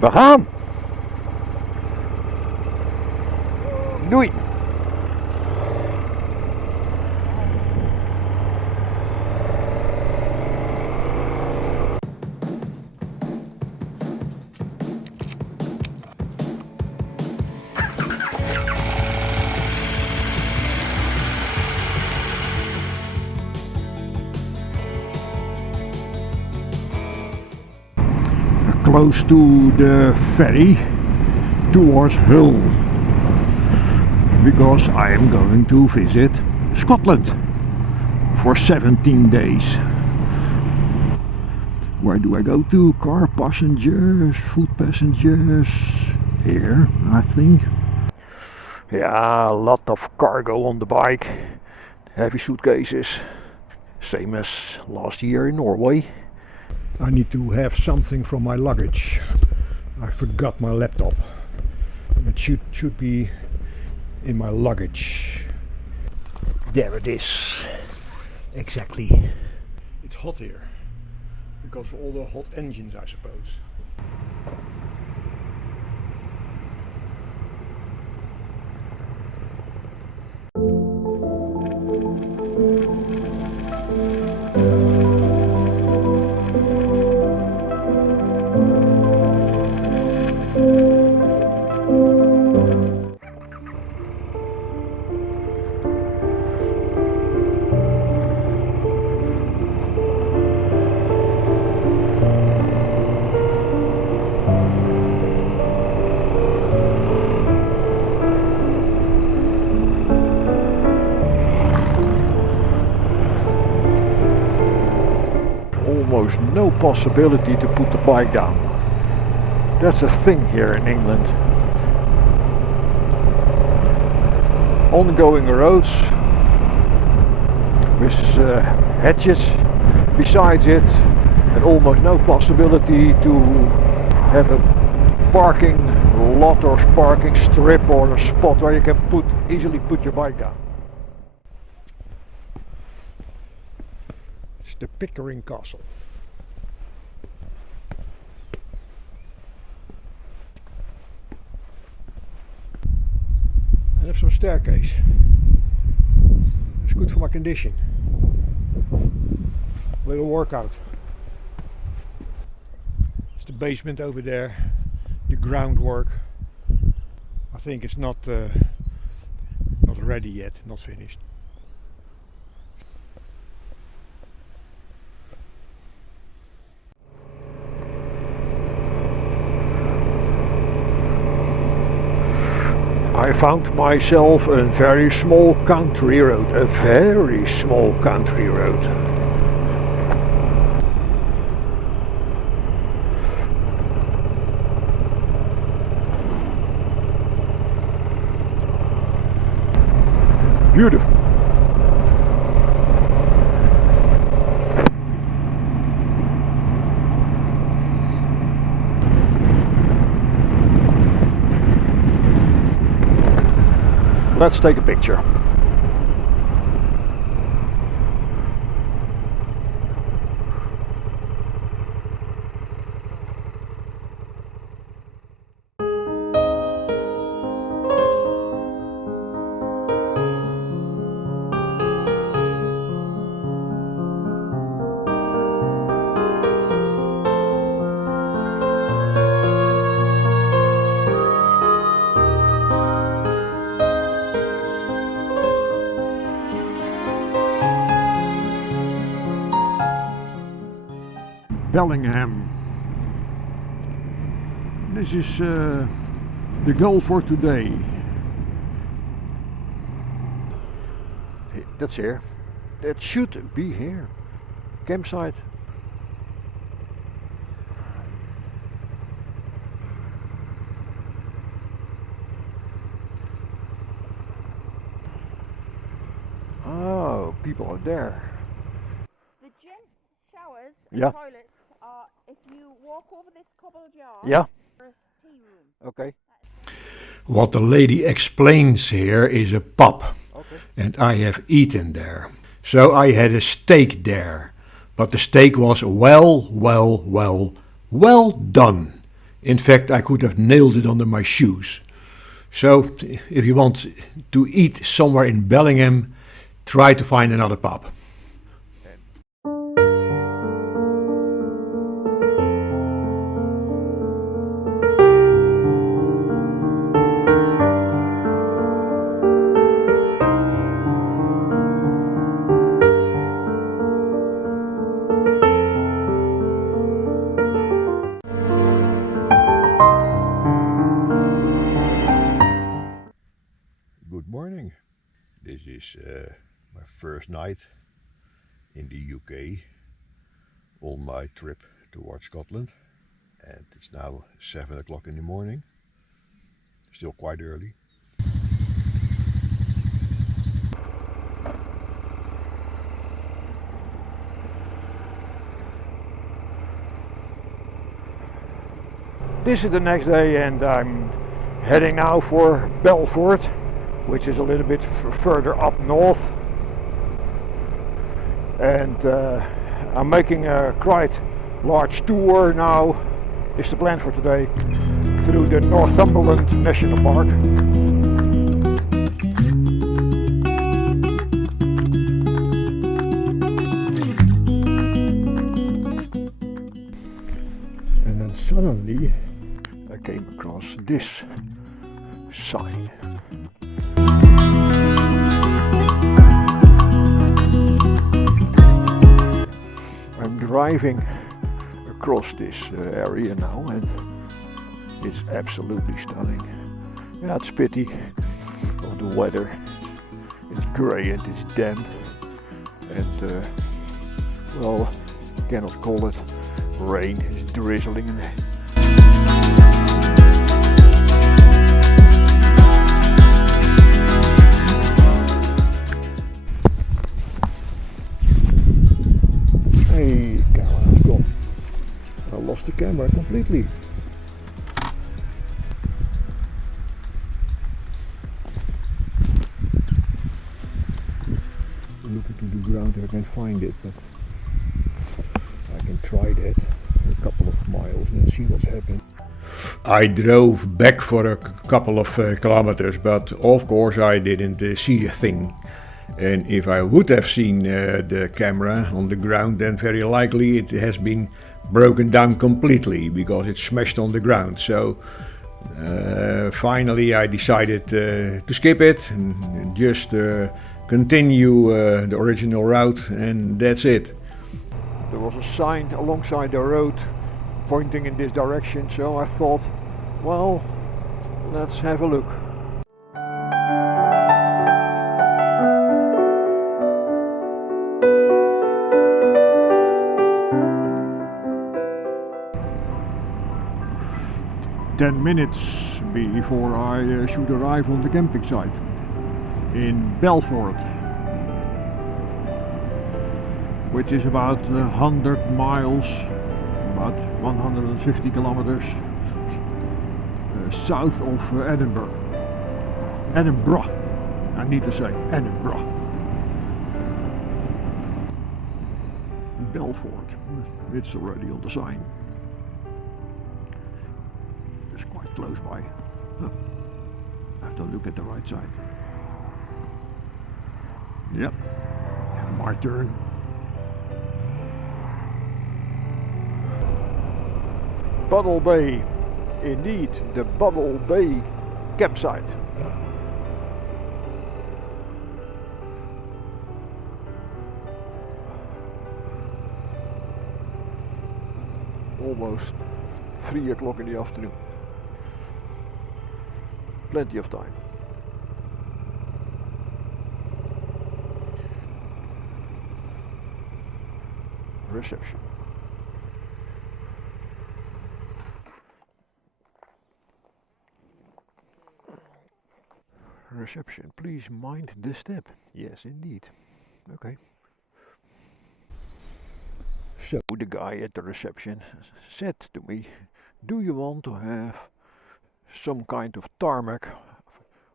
We gaan! Doei! Close to the ferry towards Hull, because I am going to visit Scotland for 17 days. Where do I go to? Car passengers, foot passengers, here I think. Yeah, a lot of cargo on the bike, heavy suitcases, same as last year in Norway. I need to have something from my luggage. I forgot my laptop. It should be in my luggage. There it is. Exactly. It's hot here because of all the hot engines, I suppose. Almost no possibility to put the bike down. That's a thing here in England. Ongoing roads with hedges besides it, and almost no possibility to have a parking lot or parking strip or a spot where you can easily put your bike down. It's the Pickering Castle. I have some staircase. It's good for my condition. Little workout. It's the basement over there. The groundwork. I think it's not ready yet, not finished. I found myself a very small country road, a very small country road. Beautiful. Let's take a picture. Bellingham. This is the goal for today. That's here. That should be here. Campsite. Oh, people are there. The gents' showers and Yeah. toilets are, if you walk over this cobbled yard, Yeah. there's a tea room. Okay. What the lady explains here is a pub, Okay. and I have eaten there. So I had a steak there, but the steak was well done. In fact, I could have nailed it under my shoes. So, if you want to eat somewhere in Bellingham, try to find another pub. Good morning. This is my first night in the UK on my trip towards Scotland, and it's now 7 o'clock in the morning. Still quite early. This is the next day and I'm heading now for Belfort, which is a little bit further up north. And I'm making a quite large tour now, is the plan for today, through the Northumberland National Park. And then suddenly I came across this sign. I'm driving across this area now and it's absolutely stunning. Yeah, it's pity of the weather. It's grey and it's damp and well, cannot call it rain, it's drizzling. Hey, camera's gone. I lost the camera completely. Looking to the ground if I can find it, but I can try that for a couple of miles and see what's happening. I drove back for a couple of kilometers, but of course I didn't see a thing. And if I would have seen the camera on the ground, then very likely it has been broken down completely because it's smashed on the ground. So finally I decided to skip it and just continue the original route, and that's it. There was a sign alongside the road pointing in this direction, so I thought, well, let's have a look. "10 minutes before I should arrive on the camping site in Belfort, which is about 100 miles, about 150 kilometers south of Edinburgh. Edinburgh, I need to say Edinburgh. Belfort, it's already on the sign. It's quite close by. Oh, I have to look at the right side. Yep, my turn. Bottle Bay, indeed, the Bottle Bay campsite. Almost 3 o'clock in the afternoon. Plenty of time. Reception. Reception, please mind the step. Yes, indeed. Okay. So the guy at the reception said to me, "Do you want to have some kind of tarmac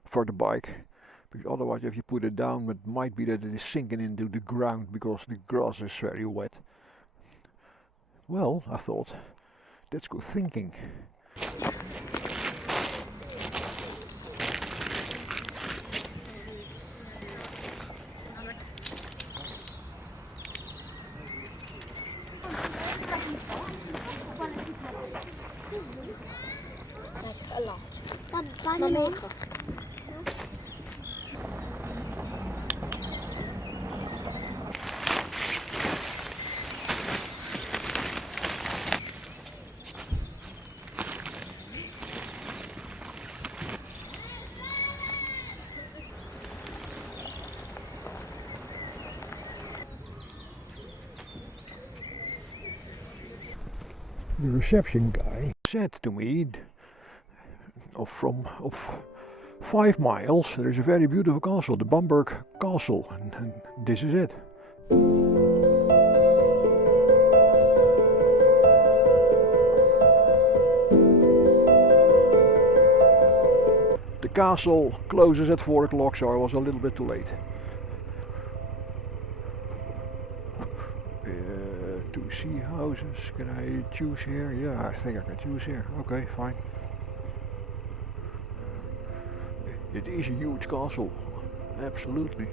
for the bike? Because otherwise if you put it down, it might be that it is sinking into the ground because the grass is very wet." Well, I thought, that's good thinking. A lot. The reception guy Said to me, from 5 miles there is a very beautiful castle, the Bamberg Castle, and this is it. The castle closes at 4 o'clock, so I was a little bit too late. To see houses, can I choose here? Yeah, I think I can choose here. Okay, fine. It is a huge castle, absolutely.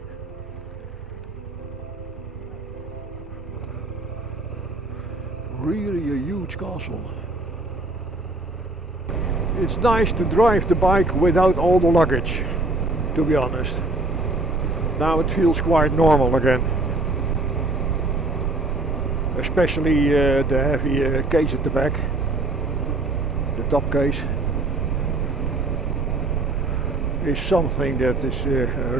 Really a huge castle. It's nice to drive the bike without all the luggage, to be honest. Now it feels quite normal again. Especially the heavy case at the back, the top case, is something that is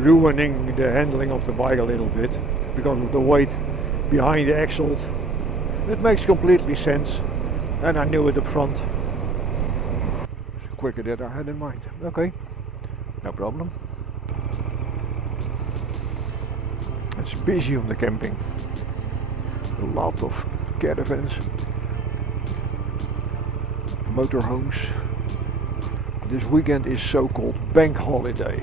ruining the handling of the bike a little bit because of the weight behind the axle. It makes completely sense, and I knew it up front. It's quicker than I had in mind. Okay, no problem. It's busy on the camping. A lot of caravans, motorhomes. This weekend is so-called bank holiday.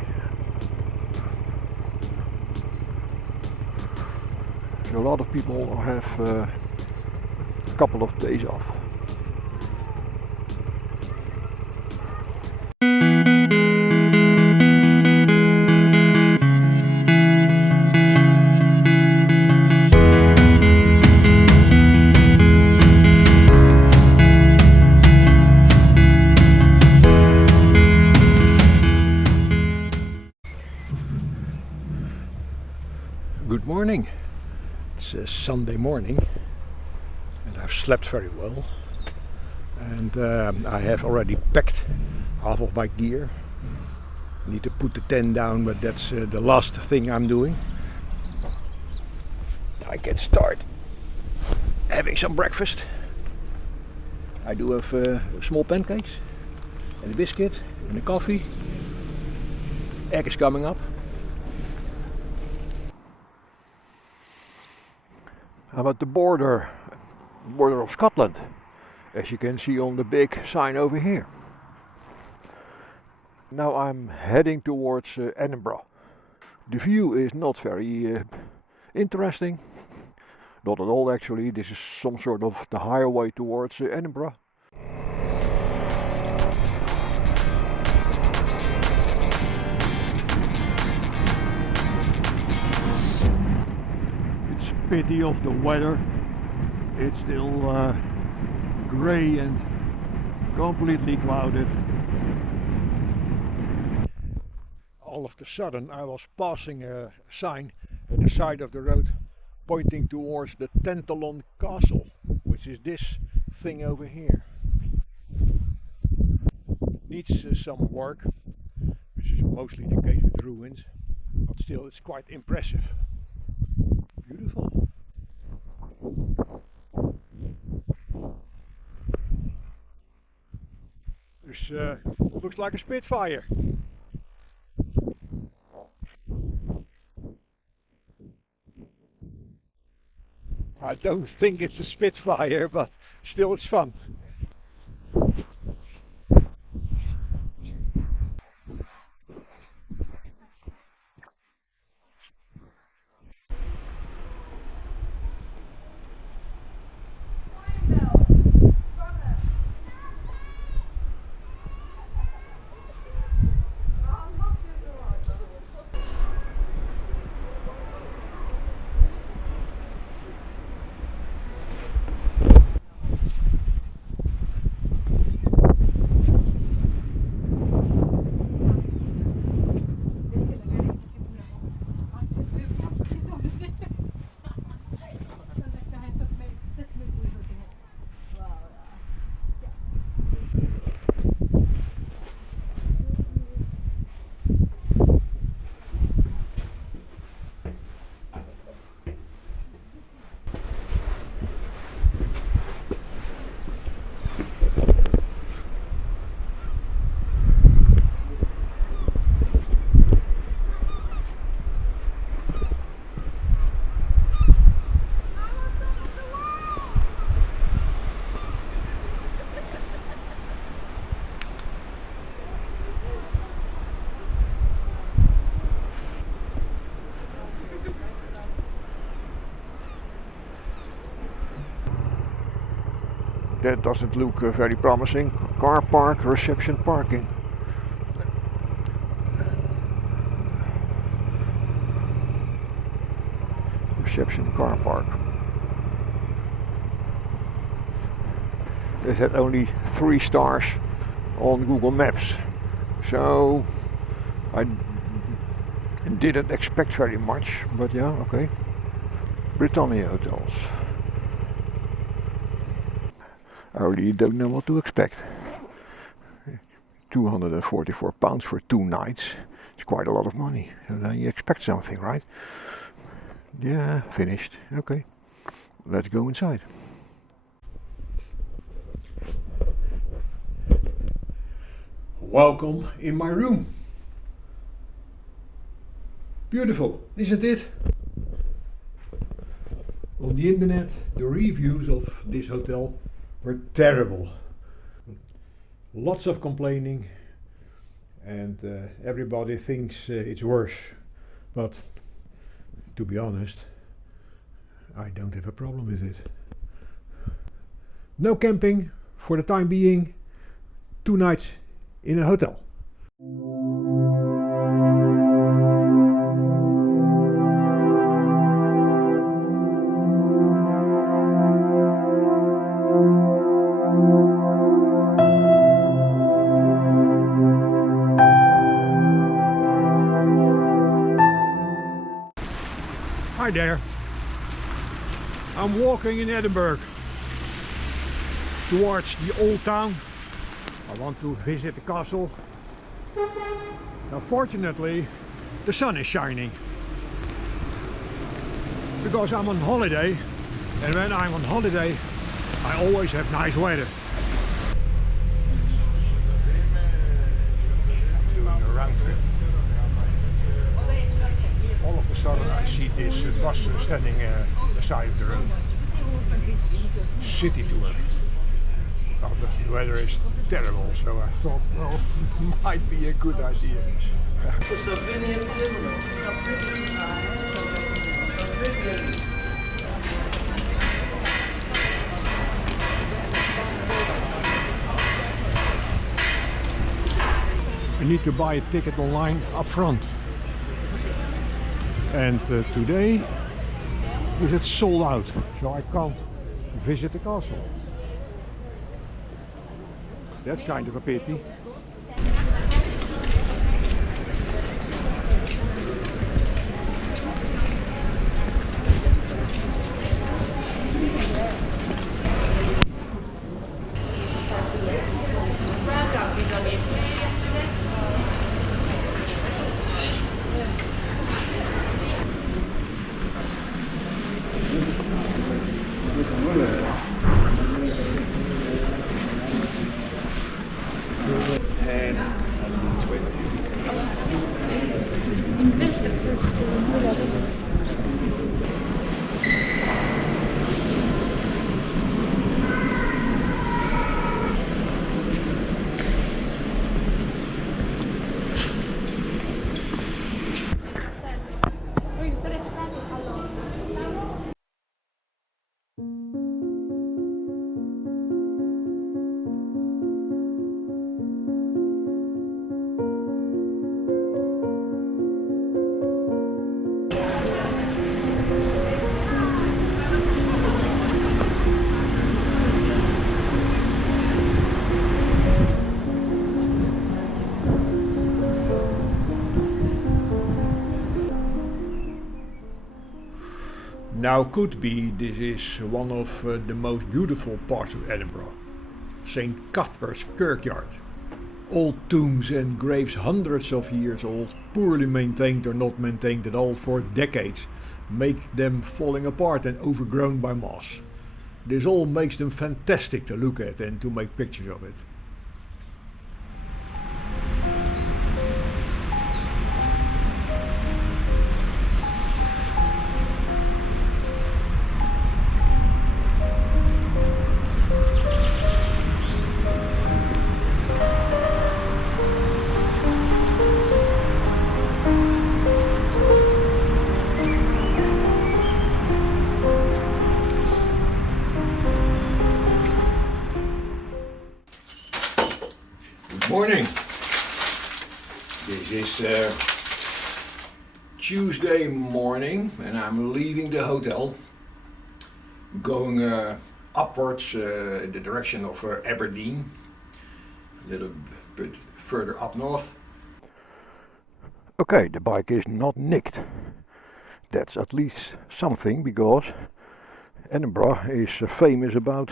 So a lot of people have a couple of days off. Good morning. It's a Sunday morning and I've slept very well, and I have already packed half of my gear. Need to put the tent down, but that's the last thing I'm doing. I can start having some breakfast. I do have small pancakes and a biscuit and a coffee. Egg is coming up. How about the border of Scotland, as you can see on the big sign over here. Now I'm heading towards Edinburgh. The view is not very interesting, not at all actually. This is some sort of the highway towards Edinburgh. Pity of the weather. It's still grey and completely clouded. All of a sudden I was passing a sign at the side of the road pointing towards the Tantallon Castle, which is this thing over here. Needs some work, which is mostly the case with ruins, but still it's quite impressive. Beautiful. This looks like a Spitfire. I don't think it's a Spitfire, but still it's fun. that doesn't look very promising. Car park, reception parking. Reception car park. It had only 3 stars on Google Maps, so I didn't expect very much, but yeah, okay. Britannia Hotels. I really don't know what to expect. £244 for 2 nights. It's quite a lot of money. And then you expect something, right? Yeah, finished. Okay. Let's go inside. Welcome in my room. Beautiful, isn't it? On the internet, the reviews of this hotel were terrible. Lots of complaining, and everybody thinks it's worse. But to be honest, I don't have a problem with it. No camping for the time being. 2 nights in a hotel. Hi there. I'm walking in Edinburgh towards the old town. I want to visit the castle. Now fortunately the sun is shining because I'm on holiday, and when I'm on holiday I always have nice weather. I'm doing a round trip. All of a sudden I see this bus standing on the side of the road. City tour. Oh, the weather is terrible, so I thought, well, might be a good idea. You need to buy a ticket online up front. And today it's sold out, so I can't visit the castle. That's kind of a pity. Now could be this is one of the most beautiful parts of Edinburgh. St. Cuthbert's Kirkyard. Old tombs and graves hundreds of years old, poorly maintained or not maintained at all for decades, make them falling apart and overgrown by moss. This all makes them fantastic to look at and to make pictures of it. It's Tuesday morning and I'm leaving the hotel, going upwards in the direction of Aberdeen, a little bit further up north. Okay, the bike is not nicked. That's at least something, because Edinburgh is famous about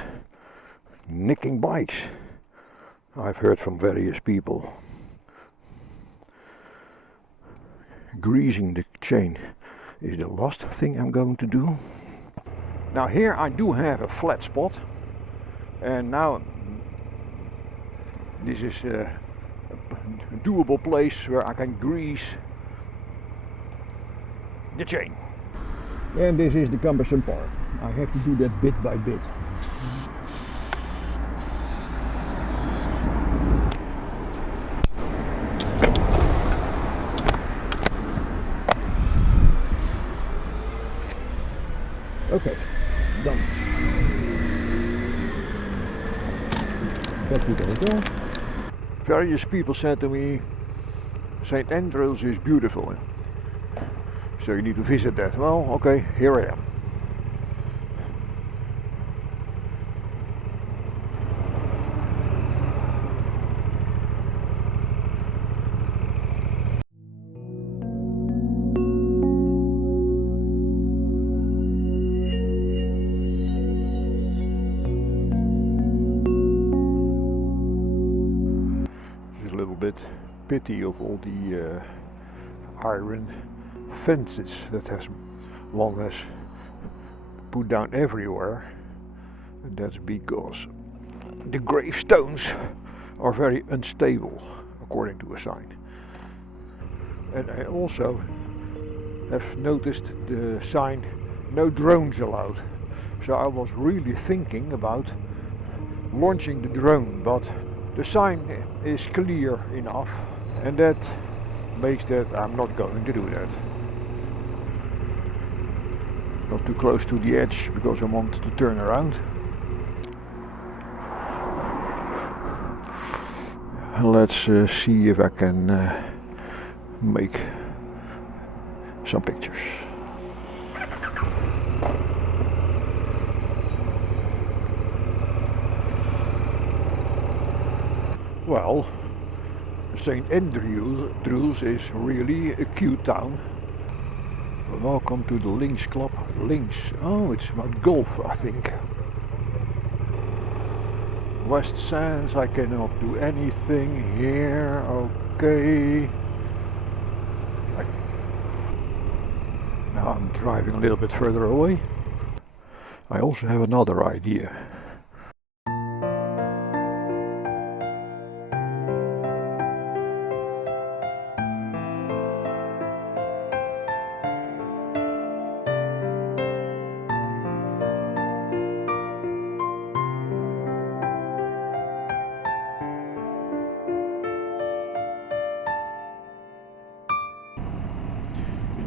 nicking bikes. I've heard from various people. Greasing the chain is the last thing I'm going to do. Now here I do have a flat spot, and now this is a doable place where I can grease the chain. And this is the cumbersome part. I have to do that bit by bit. Okay, done. Back to the hotel. Various people said to me, St. Andrews is beautiful, so you need to visit that. Well, okay, here I am. Bit pity of all the iron fences that one has put down everywhere, and that's because the gravestones are very unstable according to a sign. And I also have noticed the sign no drones allowed, so I was really thinking about launching the drone, but the sign is clear enough, and that makes that I'm not going to do that. Not too close to the edge because I want to turn around. Let's see if I can make some pictures. Well, St. Andrews is really a cute town. Welcome to the Links Club. Links, oh, it's about golf, I think. West Sands, I cannot do anything here, okay. Now I'm driving a little bit further away. I also have another idea.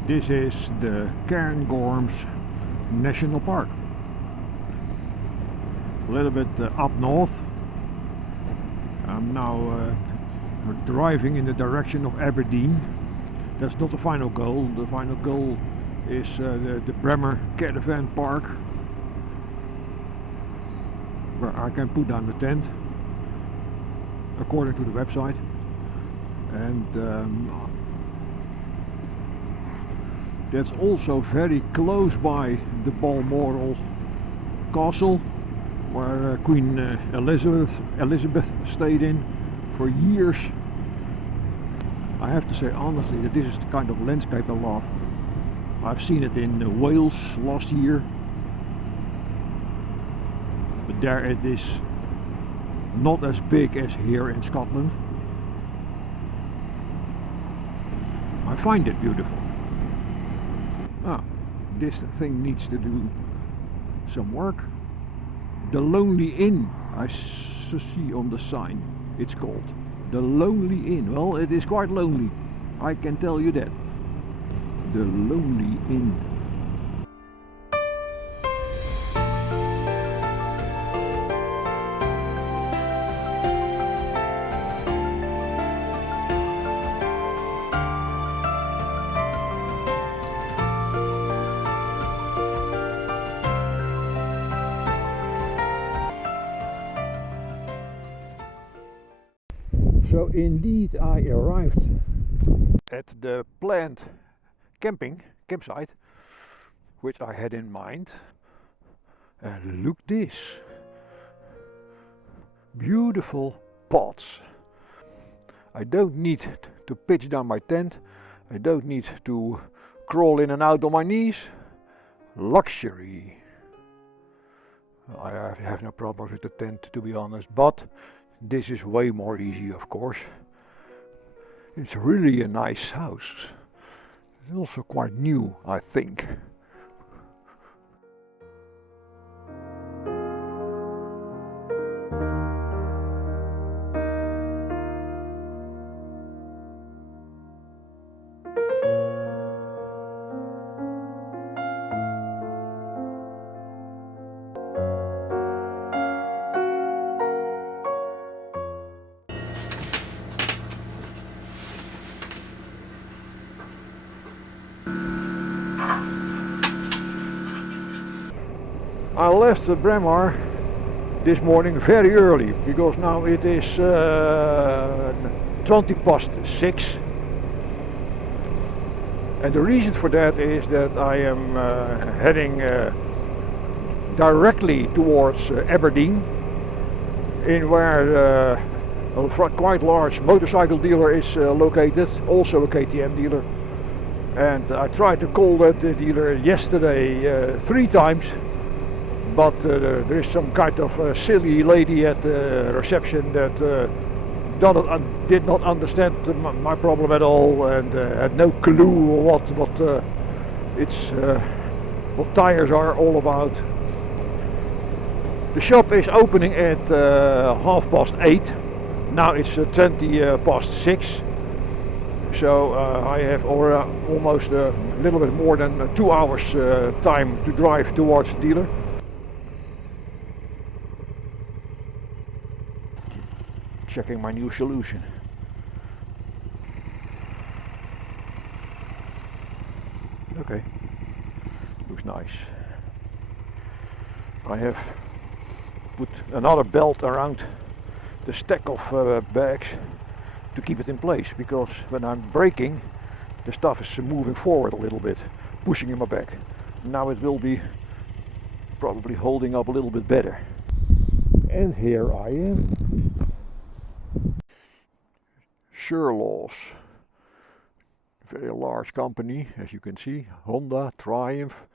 This is the Cairngorms National Park. A little bit up north. I'm now driving in the direction of Aberdeen. That's not the final goal. The final goal is the Bremer Caravan Park, where I can put down the tent according to the website. And that's also very close by the Balmoral Castle, where Queen Elizabeth stayed in for years. I have to say honestly that this is the kind of landscape I love. I've seen it in Wales last year, but there it is not as big as here in Scotland. I find it beautiful. This thing needs to do some work. The Lonely Inn, I see on the sign, it's called. The Lonely Inn. Well, it is quite lonely, I can tell you that. The Lonely Inn. So indeed I arrived at the planned campsite, which I had in mind. And look this. Beautiful pots. I don't need to pitch down my tent. I don't need to crawl in and out on my knees. Luxury. I have no problem with the tent, to be honest, but this is way more easy, of course. It's really a nice house. It's also quite new, I think. I left the Braemar this morning very early because now it is 6:20. And the reason for that is that I am heading directly towards Aberdeen, in where a quite large motorcycle dealer is located, also a KTM dealer. And I tried to call that dealer yesterday 3 times. But there is some kind of silly lady at the reception that did not understand my problem at all and had no clue what tires are all about. The shop is opening at 8:30. Now it's 6:20. So I have almost a little bit more than 2 hours time to drive towards the dealer. Checking my new solution. Okay, looks nice. I have put another belt around the stack of bags to keep it in place, because when I'm braking the stuff is moving forward a little bit, pushing in my back. Now it will be probably holding up a little bit better. And here I am. Shurlaws, very large company, as you can see. Honda, Triumph,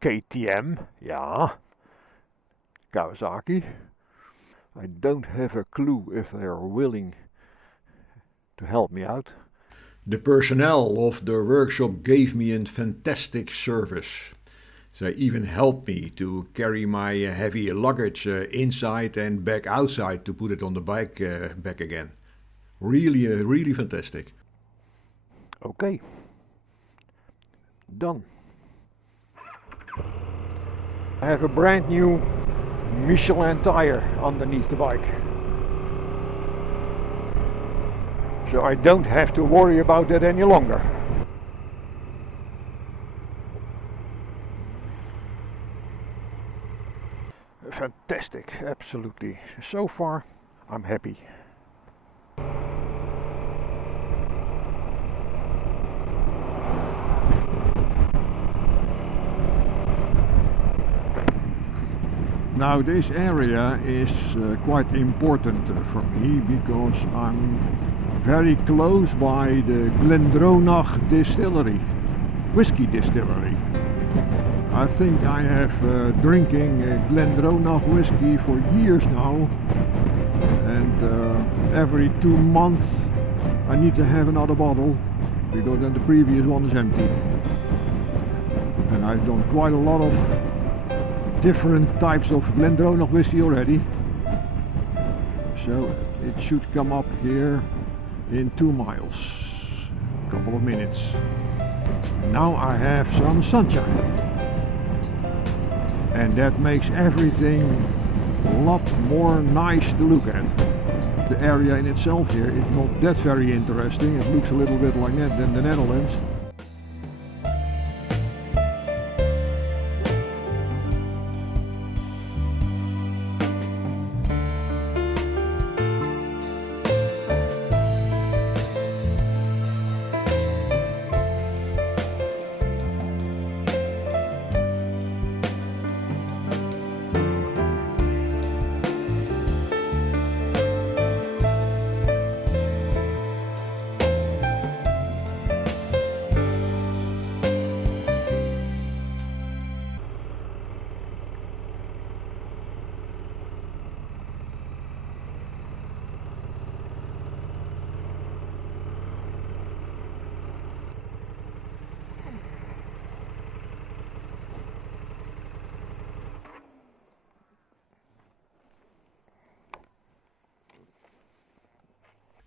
KTM, yeah, Kawasaki. I don't have a clue if they are willing to help me out. The personnel of the workshop gave me a fantastic service. They even helped me to carry my heavy luggage inside and back outside to put it on the bike back again. Really fantastic. Okay, done. I have a brand new Michelin tire underneath the bike. So I don't have to worry about that any longer. Fantastic, absolutely. So far, I'm happy. Now this area is quite important for me because I'm very close by the Glendronach distillery, whiskey distillery. I think I have drinking Glendronach whiskey for years now, and every 2 months I need to have another bottle because then the previous one is empty. And I've done quite a lot of different types of Glendronach whiskey already, so it should come up here in 2 miles, a couple of minutes. Now I have some sunshine, and that makes everything a lot more nice to look at. The area in itself here is not that very interesting. It looks a little bit like that than the Netherlands.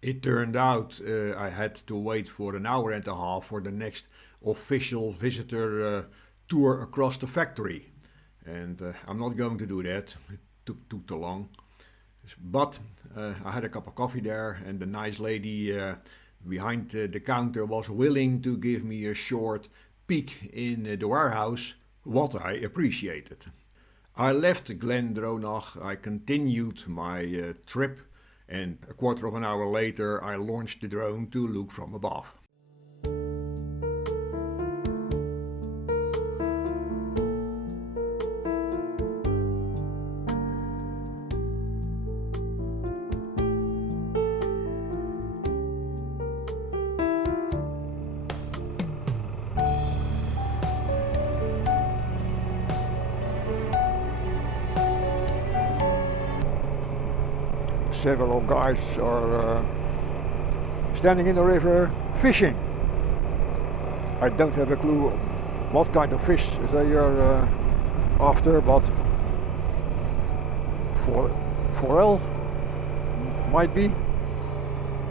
It turned out I had to wait for an hour and a half for the next official visitor tour across the factory. And I'm not going to do that, it took too long. But I had a cup of coffee there, and the nice lady behind the counter was willing to give me a short peek in the warehouse, what I appreciated. I left Glendronach, I continued my trip, and a quarter of an hour later I launched the drone to look from above. Several guys are standing in the river fishing. I don't have a clue what kind of fish they are after, but forel might be.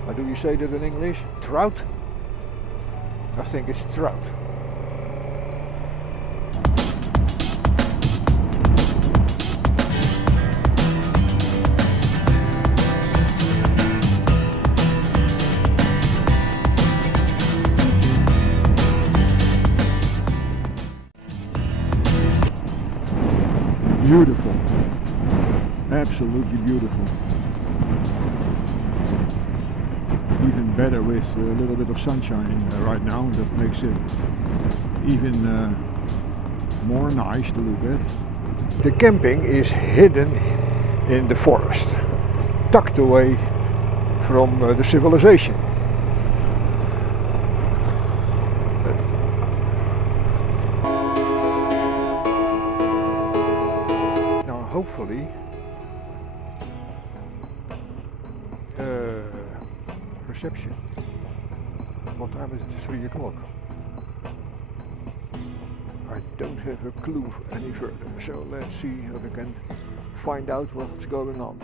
How do you say that in English? Trout? I think it's trout. Beautiful, absolutely beautiful. Even better with a little bit of sunshine right now, that makes it even more nice to look at. The camping is hidden in the forest, tucked away from the civilization. Hopefully reception. What time is it? 3 o'clock. I don't have a clue any further, so let's see if I can find out what's going on.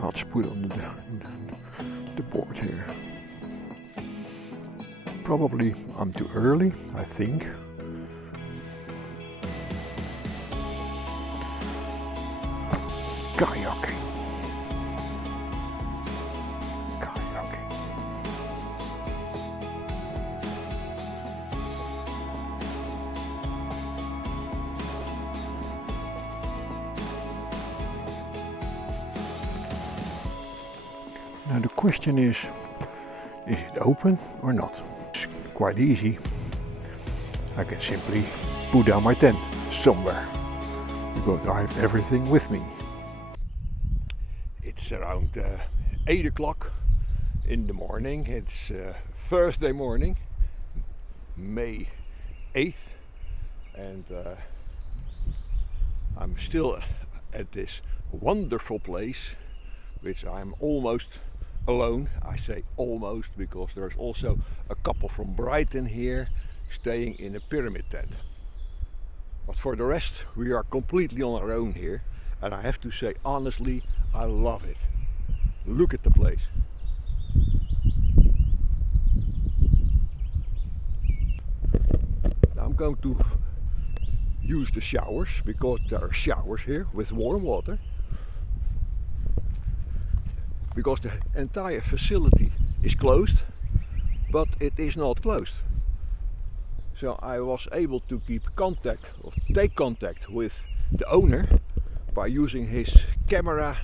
Let's put on the board here. Probably I'm too early, I think. Kayaking. Now the question is it open or not? It's quite easy. I can simply put down my tent somewhere because I have everything with me. It's around 8 o'clock in the morning. It's Thursday morning, May 8th, and I'm still at this wonderful place, which I'm almost alone. I say almost because there's also a couple from Brighton here staying in a pyramid tent. But for the rest, we are completely on our own here, and I have to say honestly, I love it. Look at the place. Now I'm going to use the showers because there are showers here with warm water. Because the entire facility is closed, but it is not closed. So I was able to keep contact or take contact with the owner by using his camera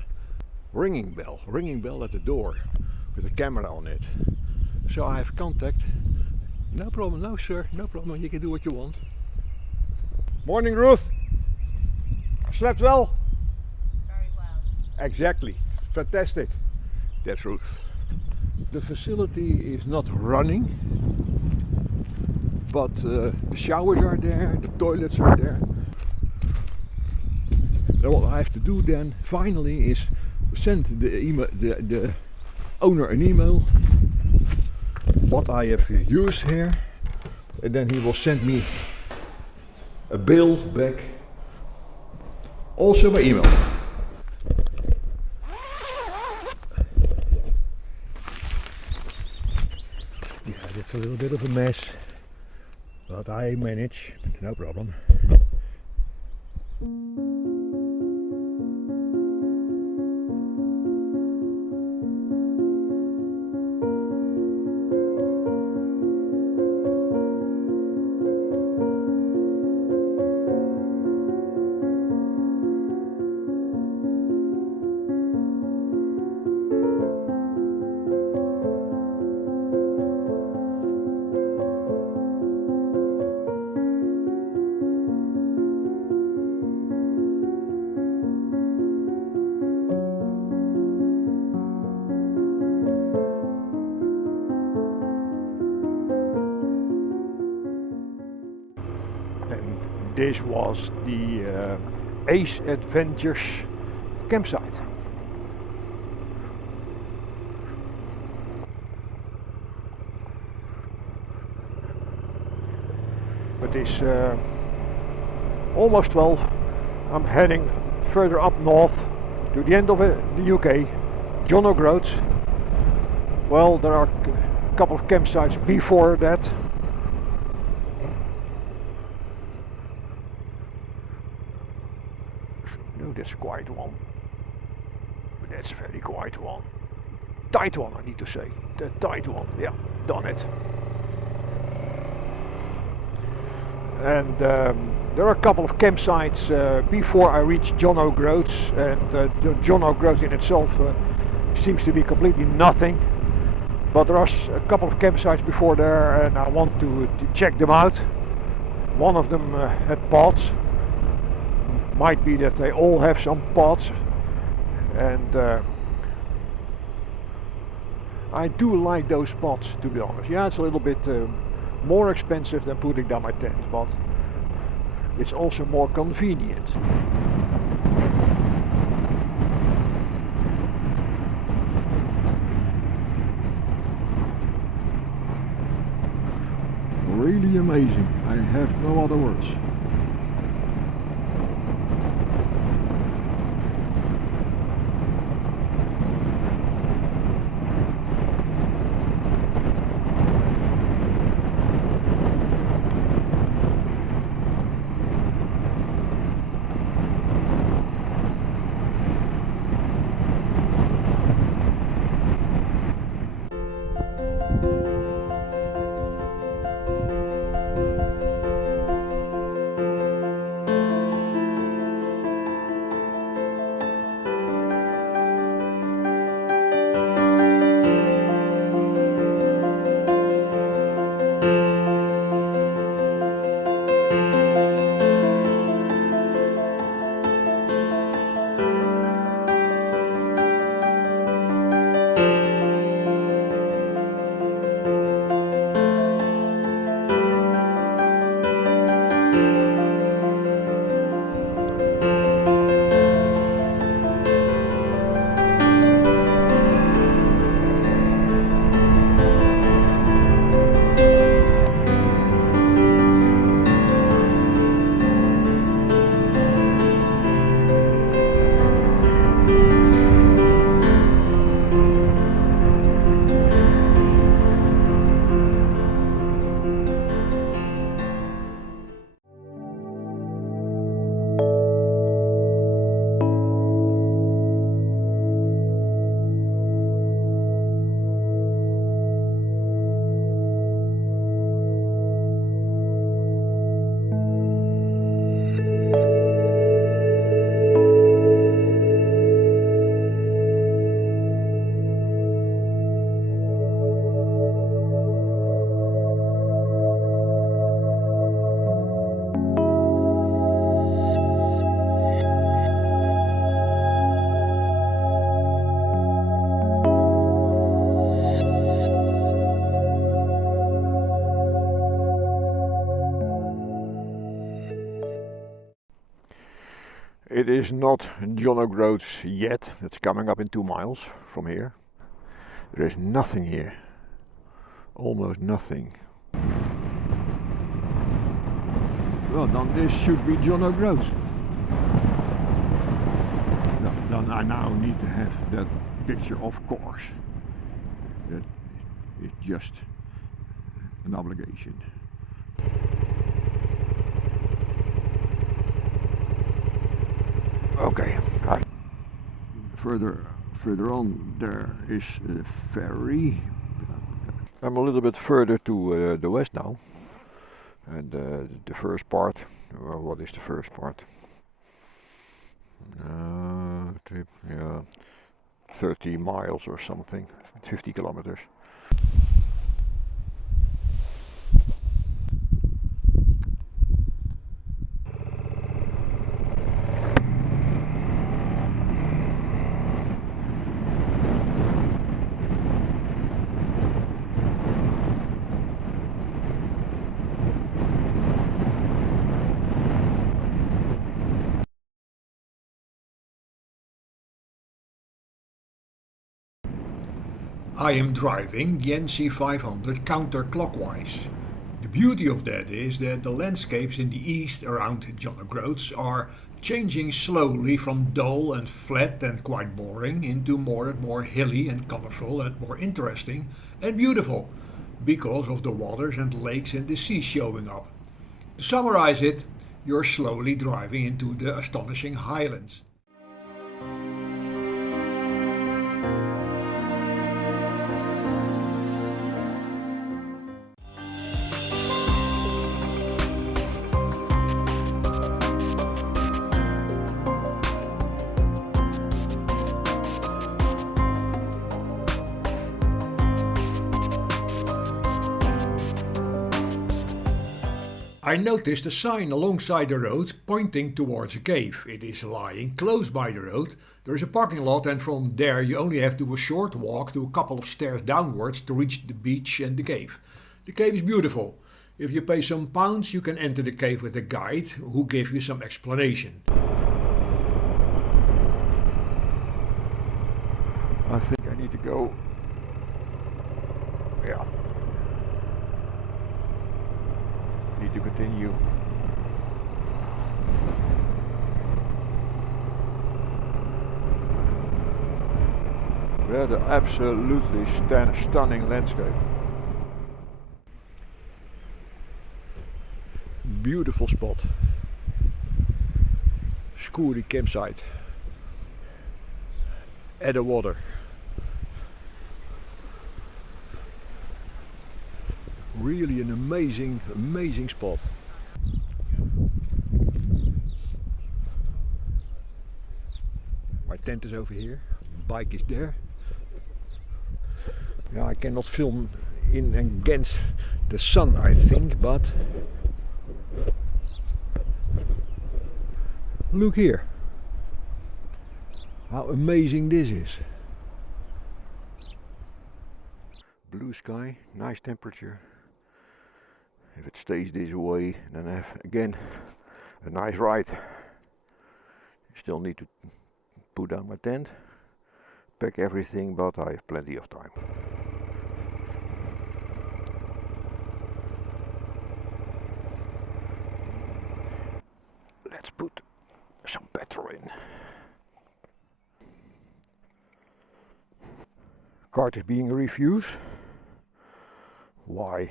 ringing bell at the door with a camera on it. So I have contact. No problem, no sir, no problem, you can do what you want. Morning Ruth! Slept well? Very well. Exactly, fantastic. That's Ruth. The facility is not running, but the showers are there, the toilets are there. And what I have to do then finally is send the owner an email what I have used here, and then he will send me a bill back, also by email. Yeah, it's a little bit of a mess, but I manage, no problem. And this was the Ace Adventures campsite. It is almost 12. I'm heading further up north to the end of the UK, John O'Groats. Well, there are a couple of campsites before that. No, that's a quiet one. But that's a very quiet one. Tight one, I need to say. The tight one, yeah, done it. And there are a couple of campsites before I reach John O'Groats, and John O'Groats in itself seems to be completely nothing. But there are a couple of campsites before there, and I want to check them out. One of them had pods. Might be that they all have some pods, and I do like those pods, to be honest. Yeah, it's a little bit more expensive than putting down my tent, but it's also more convenient. Really amazing, I have no other words. It is not John O'Groats yet. It's coming up in 2 miles from here. There is nothing here. Almost nothing. Well, then this should be John O'Groats. No, then I now need to have that picture, of course. That is just an obligation. Okay, further on there is a ferry. I'm a little bit further to the west now, and the first part. Well, what is the first part? Yeah, 30 miles or something, 50 kilometers. I am driving the NC500 counterclockwise. The beauty of that is that the landscapes in the east around John O'Groats are changing slowly from dull and flat and quite boring into more and more hilly and colorful and more interesting and beautiful because of the waters and lakes and the sea showing up. To summarize it, you're slowly driving into the astonishing highlands. I noticed a sign alongside the road pointing towards a cave. It is lying close by the road. There is a parking lot, and from there you only have to do a short walk to a couple of stairs downwards to reach the beach and the cave. The cave is beautiful. If you pay some pounds, you can enter the cave with a guide who gives you some explanation. I think I need to go. Yeah. Need to continue. What an absolutely stunning landscape. Beautiful spot. Skourie campsite. At the water. Really an amazing spot. My tent is over here, bike is there. Yeah, I cannot film in against the sun, I think, but look here. How amazing this is. Blue sky, nice temperature. If it stays this way, then I have again a nice ride. Still need to put down my tent, pack everything, but I have plenty of time. Let's put some petrol in. Card is being refused. Why?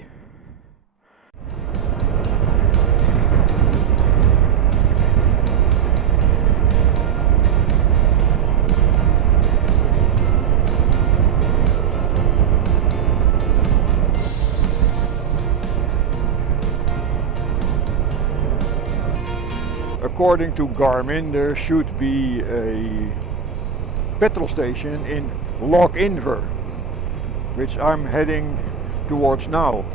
According to Garmin, there should be a petrol station in Loch Inver, which I'm heading towards now.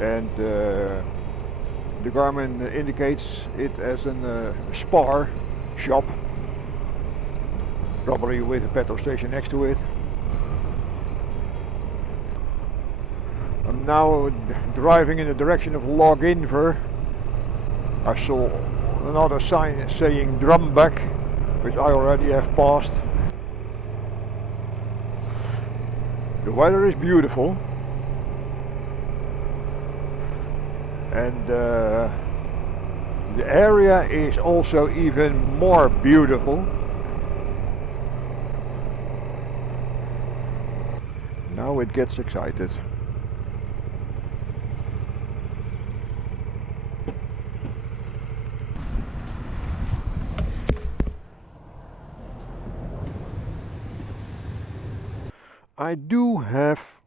And the Garmin indicates it as a Spar shop, probably with a petrol station next to it. I'm now driving in the direction of Loch Inver. I saw another sign saying Drumback, which I already have passed. The weather is beautiful, and The area is also even more beautiful. Now it gets excited. I do have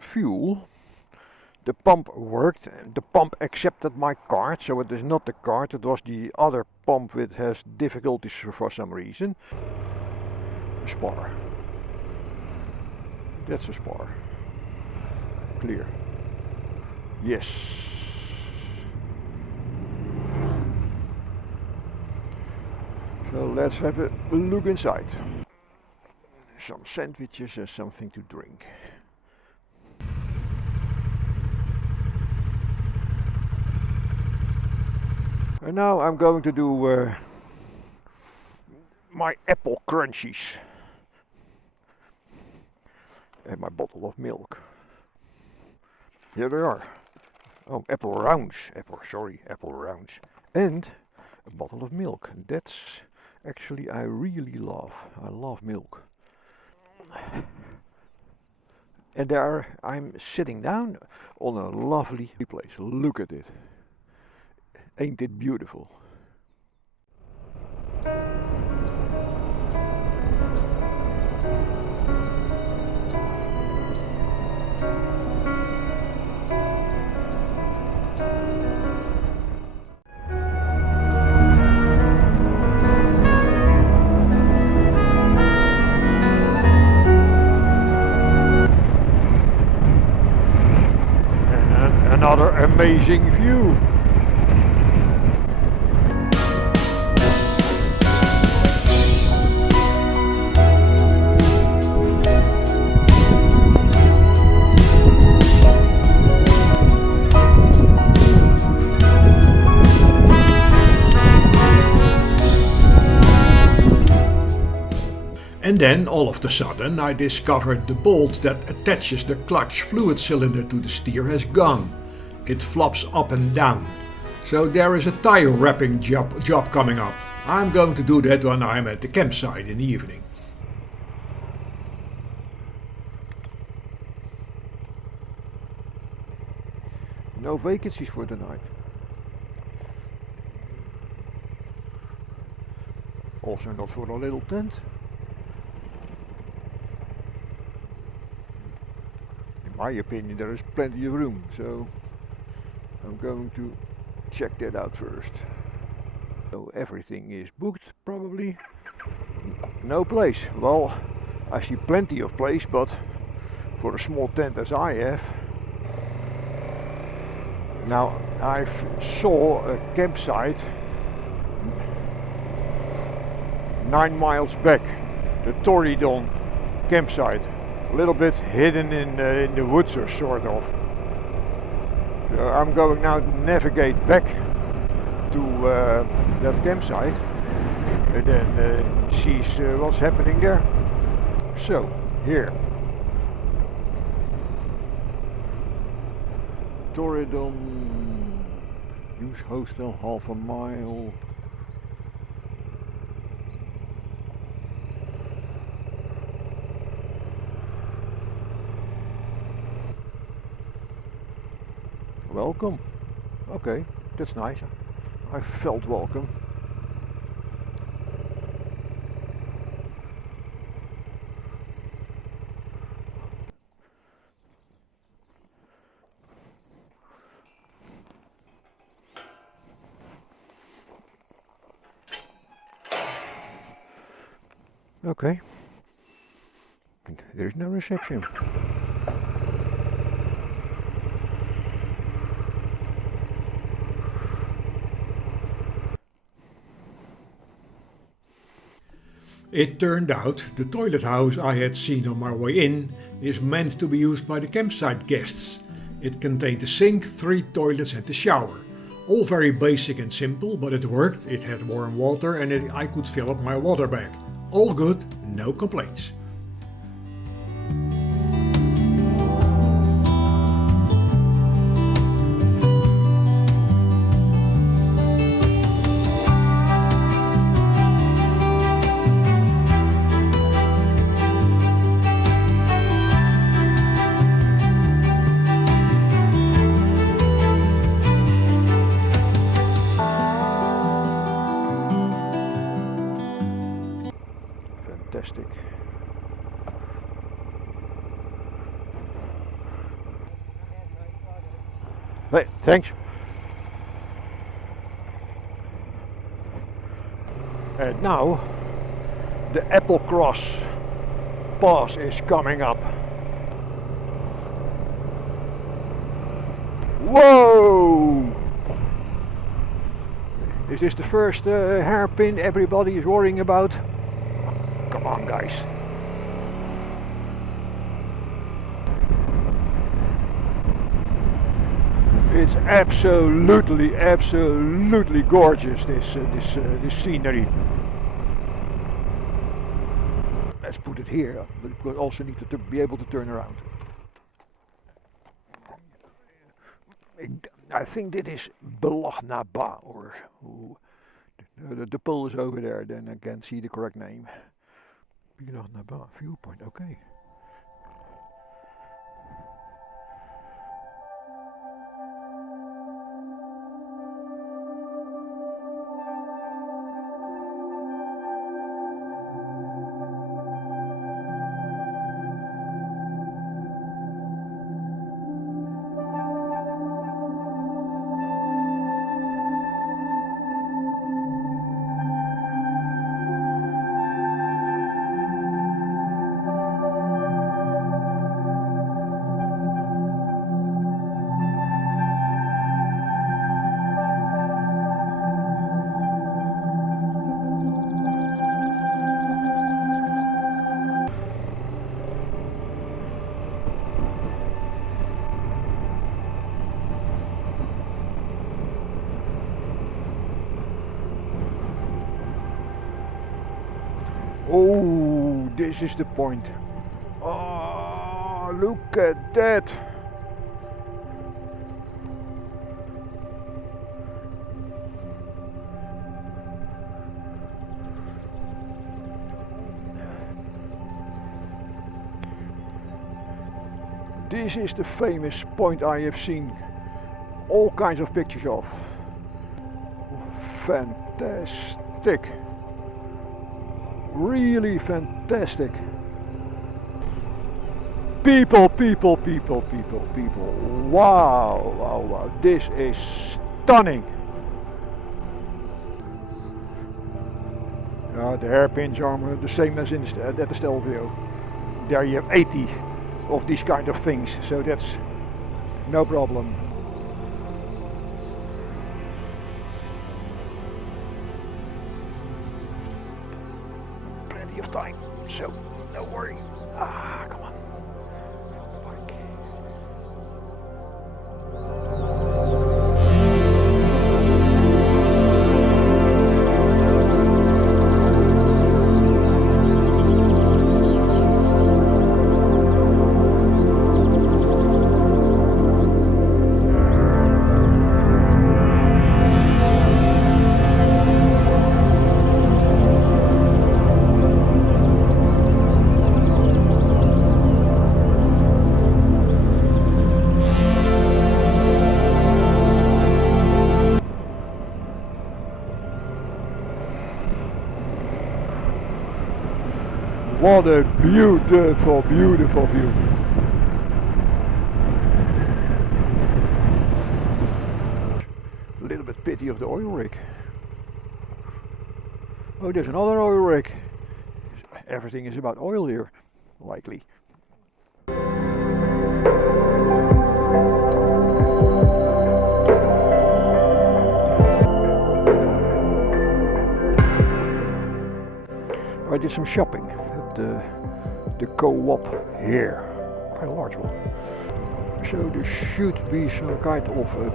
fuel. The pump worked. The pump accepted my card, so it is not the card, it was the other pump which has difficulties for some reason. A spar. That's a spar. Clear. Yes. So let's have a look inside. Some sandwiches and something to drink. And now I'm going to do my apple crunchies. And my bottle of milk. Here they are. Oh, apple rounds. Apple rounds. And a bottle of milk. That's actually I really love. I love milk. And there I'm sitting down on a lovely place. Look at it. Ain't it beautiful? Another amazing view. And then, all of a sudden, I discovered the bolt that attaches the clutch fluid cylinder to the steer has gone. It flops up and down. So there is a tire wrapping job coming up. I'm going to do that when I'm at the campsite in the evening. No vacancies for tonight. Also not for a little tent. In my opinion there is plenty of room, so I'm going to check that out first. So everything is booked probably. No place. Well, I see plenty of place, but for a small tent as I have. Now I saw a campsite 9 miles back, the Torridon campsite, a little bit hidden in the woods or sort of. So I'm going now to navigate back to that campsite and then see what's happening there. So here, Torridon, use hostel half a mile. Welcome. Okay, that's nice. I felt welcome. Okay. There's no reception. It turned out the toilet house I had seen on my way in is meant to be used by the campsite guests. It contained a sink, 3 toilets and a shower. All very basic and simple, but it worked. It had warm water and I could fill up my water bag. All good, no complaints. Hey, thanks. And now the Applecross Pass is coming up. Whoa! Is this the first hairpin everybody is worrying about? Come on, guys. It's absolutely gorgeous, this scenery. Let's put it here, but we also need to be able to turn around. I think this is Belaghnaba, or the pole is over there, then I can see the correct name. Belaghnaba viewpoint, okay. Oh, this is the point. Oh, look at that. This is the famous point I have seen all kinds of pictures of. Fantastic. Really fantastic. People. Wow. This is stunning. The hairpins are the same as in at the Stelvio. There you have 80 of these kind of things, so that's no problem. Plenty of time, so no worry. Come on. From the bike. What a beautiful view. A little bit pity of the oil rig. Oh, there's another oil rig. Everything is about oil here, likely. I did some shopping at the Co-op here, quite a large one. So there should be some kind of a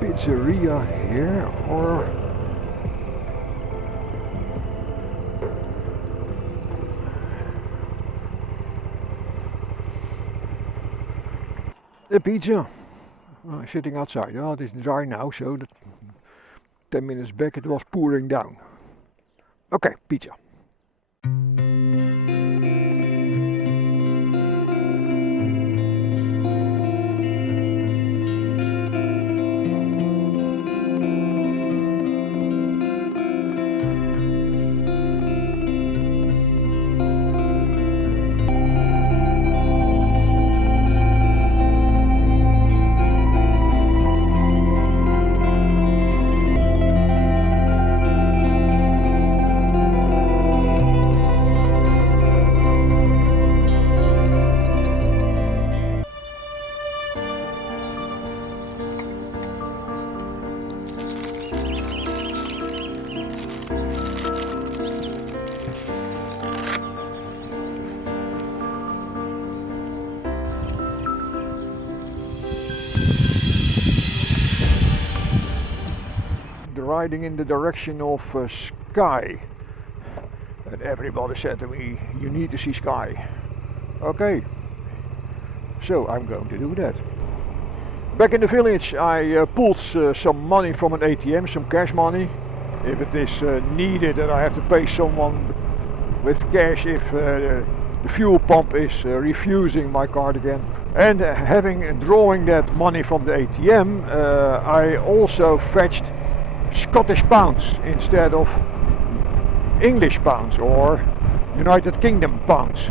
pizzeria here, or a pizza. Sitting outside. Oh, it is dry now, so 10 minutes back it was pouring down. Okay, pizza. riding in the direction of Skye. And everybody said to me, you need to see Skye. Okay, so I'm going to do that. Back in the village I pulled some money from an ATM, some cash money. If it is needed that I have to pay someone with cash if the fuel pump is refusing my card again. And drawing that money from the ATM, I also fetched Scottish pounds instead of English pounds or United Kingdom pounds.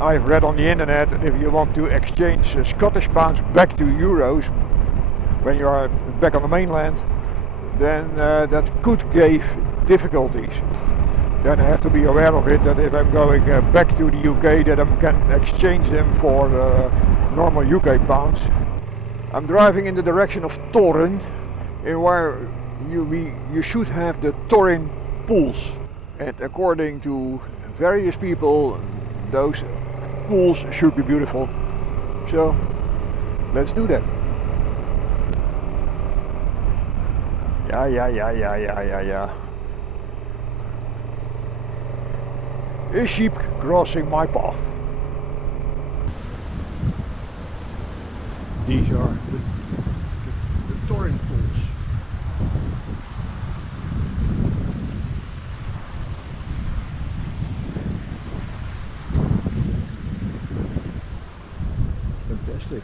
I've read on the internet that if you want to exchange Scottish pounds back to euros when you are back on the mainland, then that could give difficulties. Then I have to be aware of it, that if I'm going back to the UK, that I can exchange them for normal UK pounds. I'm driving in the direction of Torren, in where you should have the Torren pools. And according to various people, those pools should be beautiful. So let's do that. Yeah. A sheep crossing my path. These are the Torren pools. Fantastic.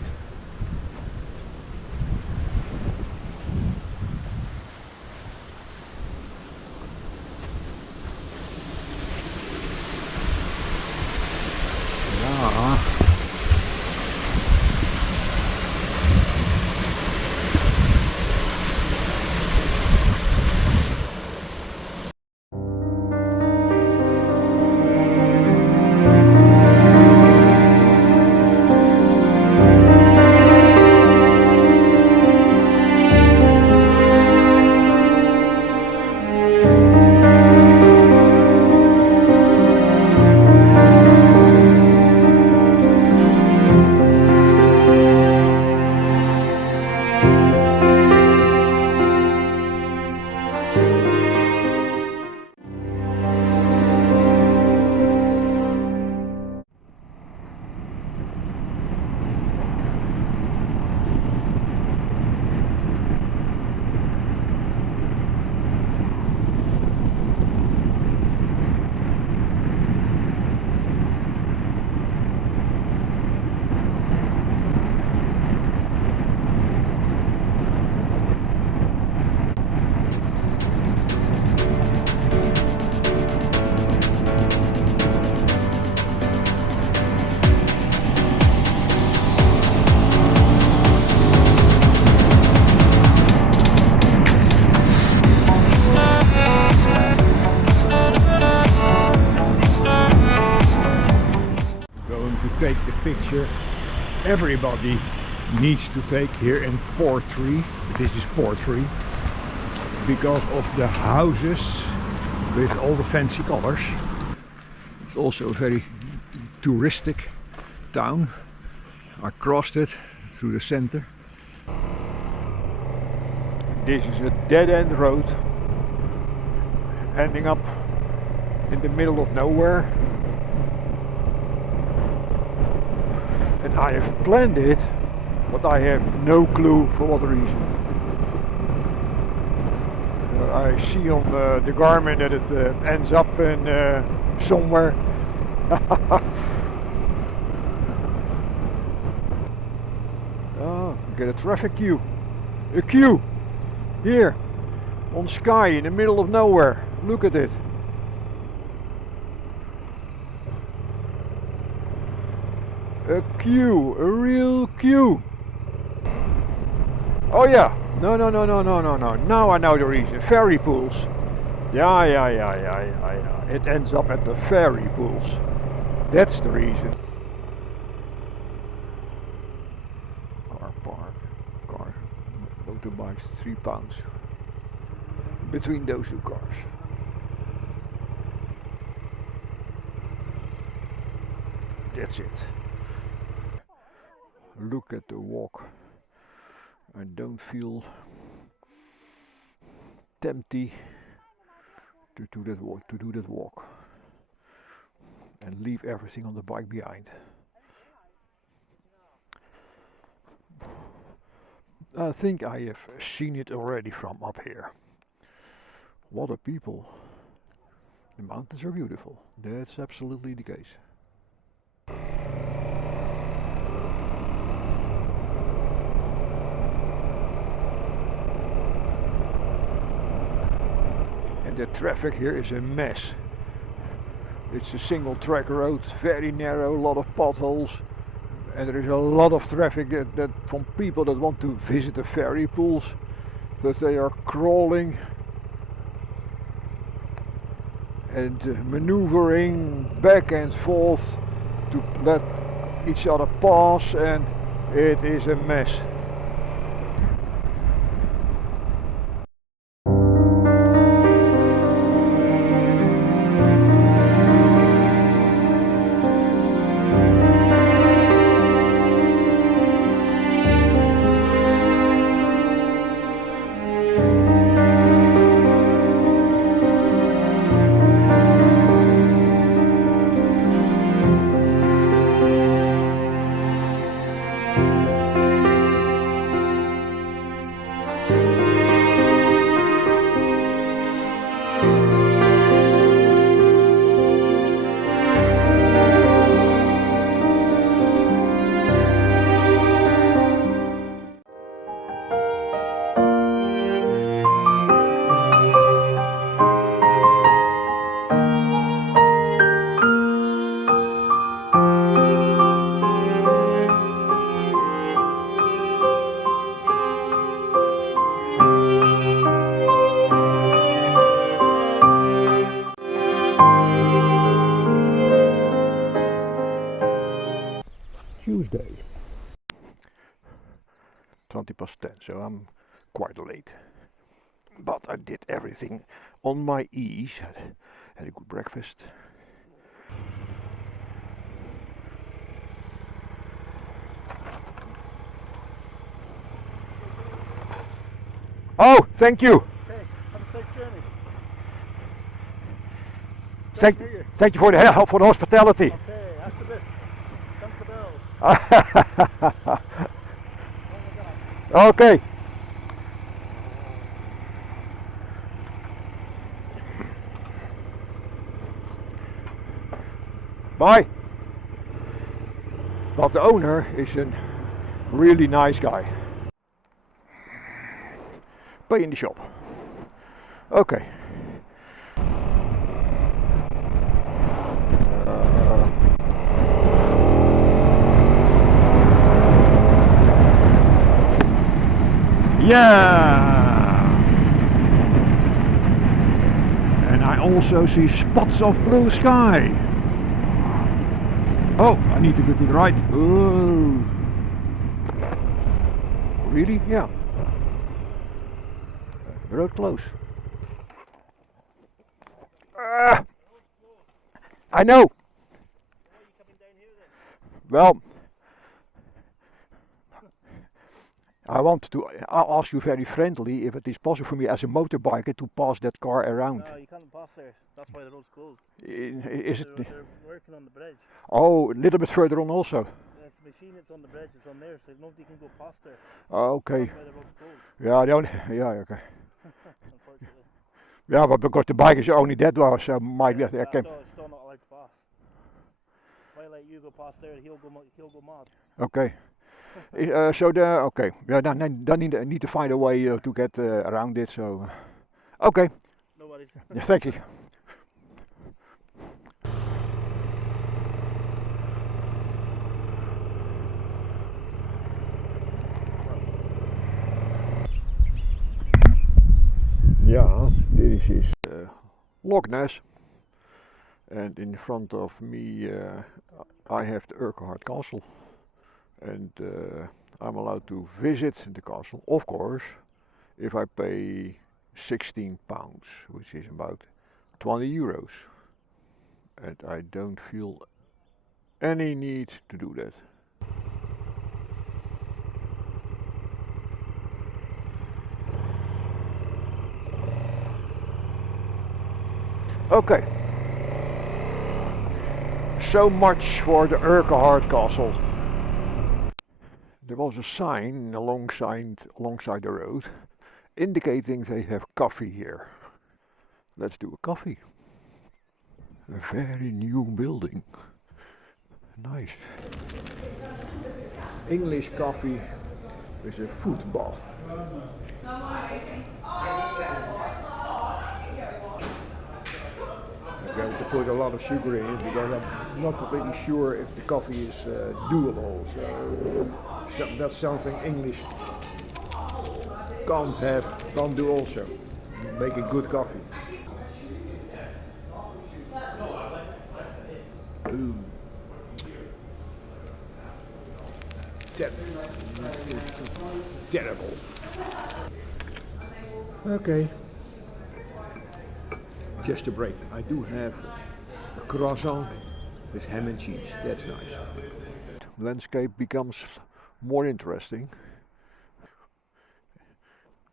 Take the picture everybody needs to take here in Portree. This is Portree because of the houses with all the fancy colors. It's also a very touristic town. I crossed it through the center. This is a dead-end road ending up in the middle of nowhere. And I have planned it, but I have no clue for what reason. I see on the Garmin that it ends up in somewhere. Oh, get a traffic queue. A queue! Here, on Skye, in the middle of nowhere. Look at it. A queue, a real queue. Oh yeah, no. Now I know the reason. Ferry pools. Yeah. It ends up at the ferry pools. That's the reason. Car park, motorbikes, £3 between those two cars. That's it. Look at the walk. I don't feel tempting to do that walk and leave everything on the bike behind. I think I have seen it already from up here. What a people. The mountains are beautiful. That's absolutely the case. And the traffic here is a mess. It's a single track road, very narrow, a lot of potholes. And there is a lot of traffic that from people that want to visit the ferry pools, that they are crawling and maneuvering back and forth to let each other pass, and it is a mess. Tuesday, 10:20, so I'm quite late. But I did everything on my ease, had a good breakfast. Oh, thank you. Okay, have a safe journey. Thank you for the hospitality. Okay, hasta bit. Dank je wel. Okay. Bye. But the owner is a really nice guy. Pay in the shop. Okay. Yeah! And I also see spots of blue sky. Oh, I need to go to the right. Oh. Really? Yeah. Road close. I know. Well, I'll ask you very friendly if it is possible for me as a motorbiker to pass that car around. No, you can't pass there. That's why the road's closed. Is it? They're working on the bridge. Oh, a little bit further on also. There's a machine that's on the bridge, it's on there, so nobody can go past there. Okay. That's why the road's closed, Yeah, the only, yeah, okay. unfortunately. Yeah, but because the bike is only that low, so might be. It's Okay. still not allowed to pass. If I let you go past there, he'll go mad. Okay. So okay. Yeah, then need to find a way to get around it. So. Okay. No worries. Yeah, thank you. Ja, this is Loch Ness, and in front of me I have the Urquhart Castle, and I'm allowed to visit the castle, of course, if I pay £16, which is about 20 euros, and I don't feel any need to do that. Okay. So much for the Urquhart Castle. There was a sign alongside the road indicating they have coffee here. Let's do a coffee. A very new building. Nice. English coffee with a foot bath. I'm going to put a lot of sugar in it because I'm not completely sure if the coffee is doable. So that's something English can't do also. Make a good coffee. Ooh. Terrible. Okay. Just a break. I do have a croissant with ham and cheese. That's nice. Landscape becomes more interesting.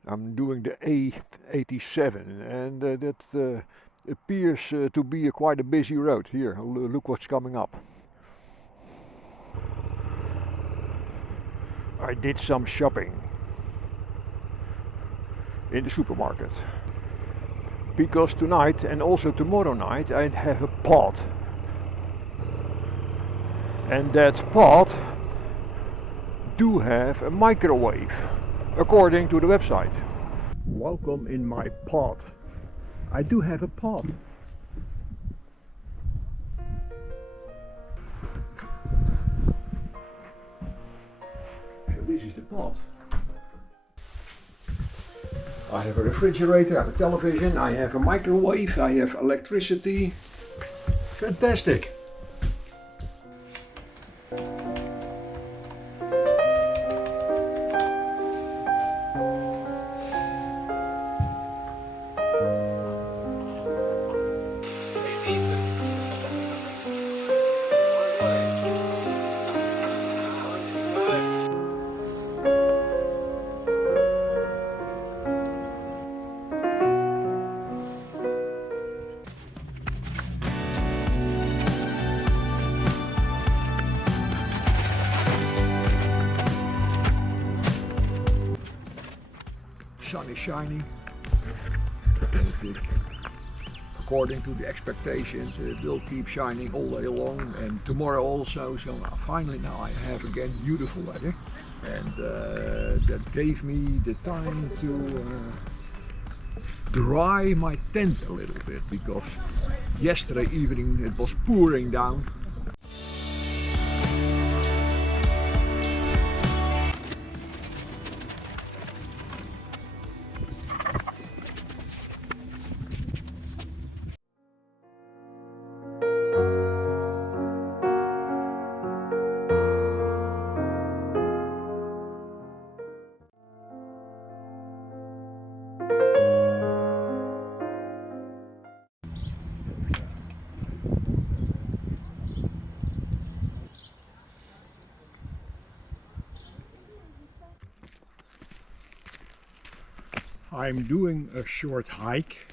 I'm doing the A87 and that appears to be quite a busy road. Here, look what's coming up. I did some shopping in the supermarket because tonight and also tomorrow night I have a pot, and that pot do have a microwave according to the website. Welcome in my pot. I do have a pot. So this is the pot. I have a refrigerator, I have a television, I have a microwave, I have electricity. Fantastic. Sun is shining. According to the expectations, it will keep shining all day long, and tomorrow also. So finally now I have again beautiful weather, and that gave me the time to dry my tent a little bit, because yesterday evening it was pouring down. I'm doing a short hike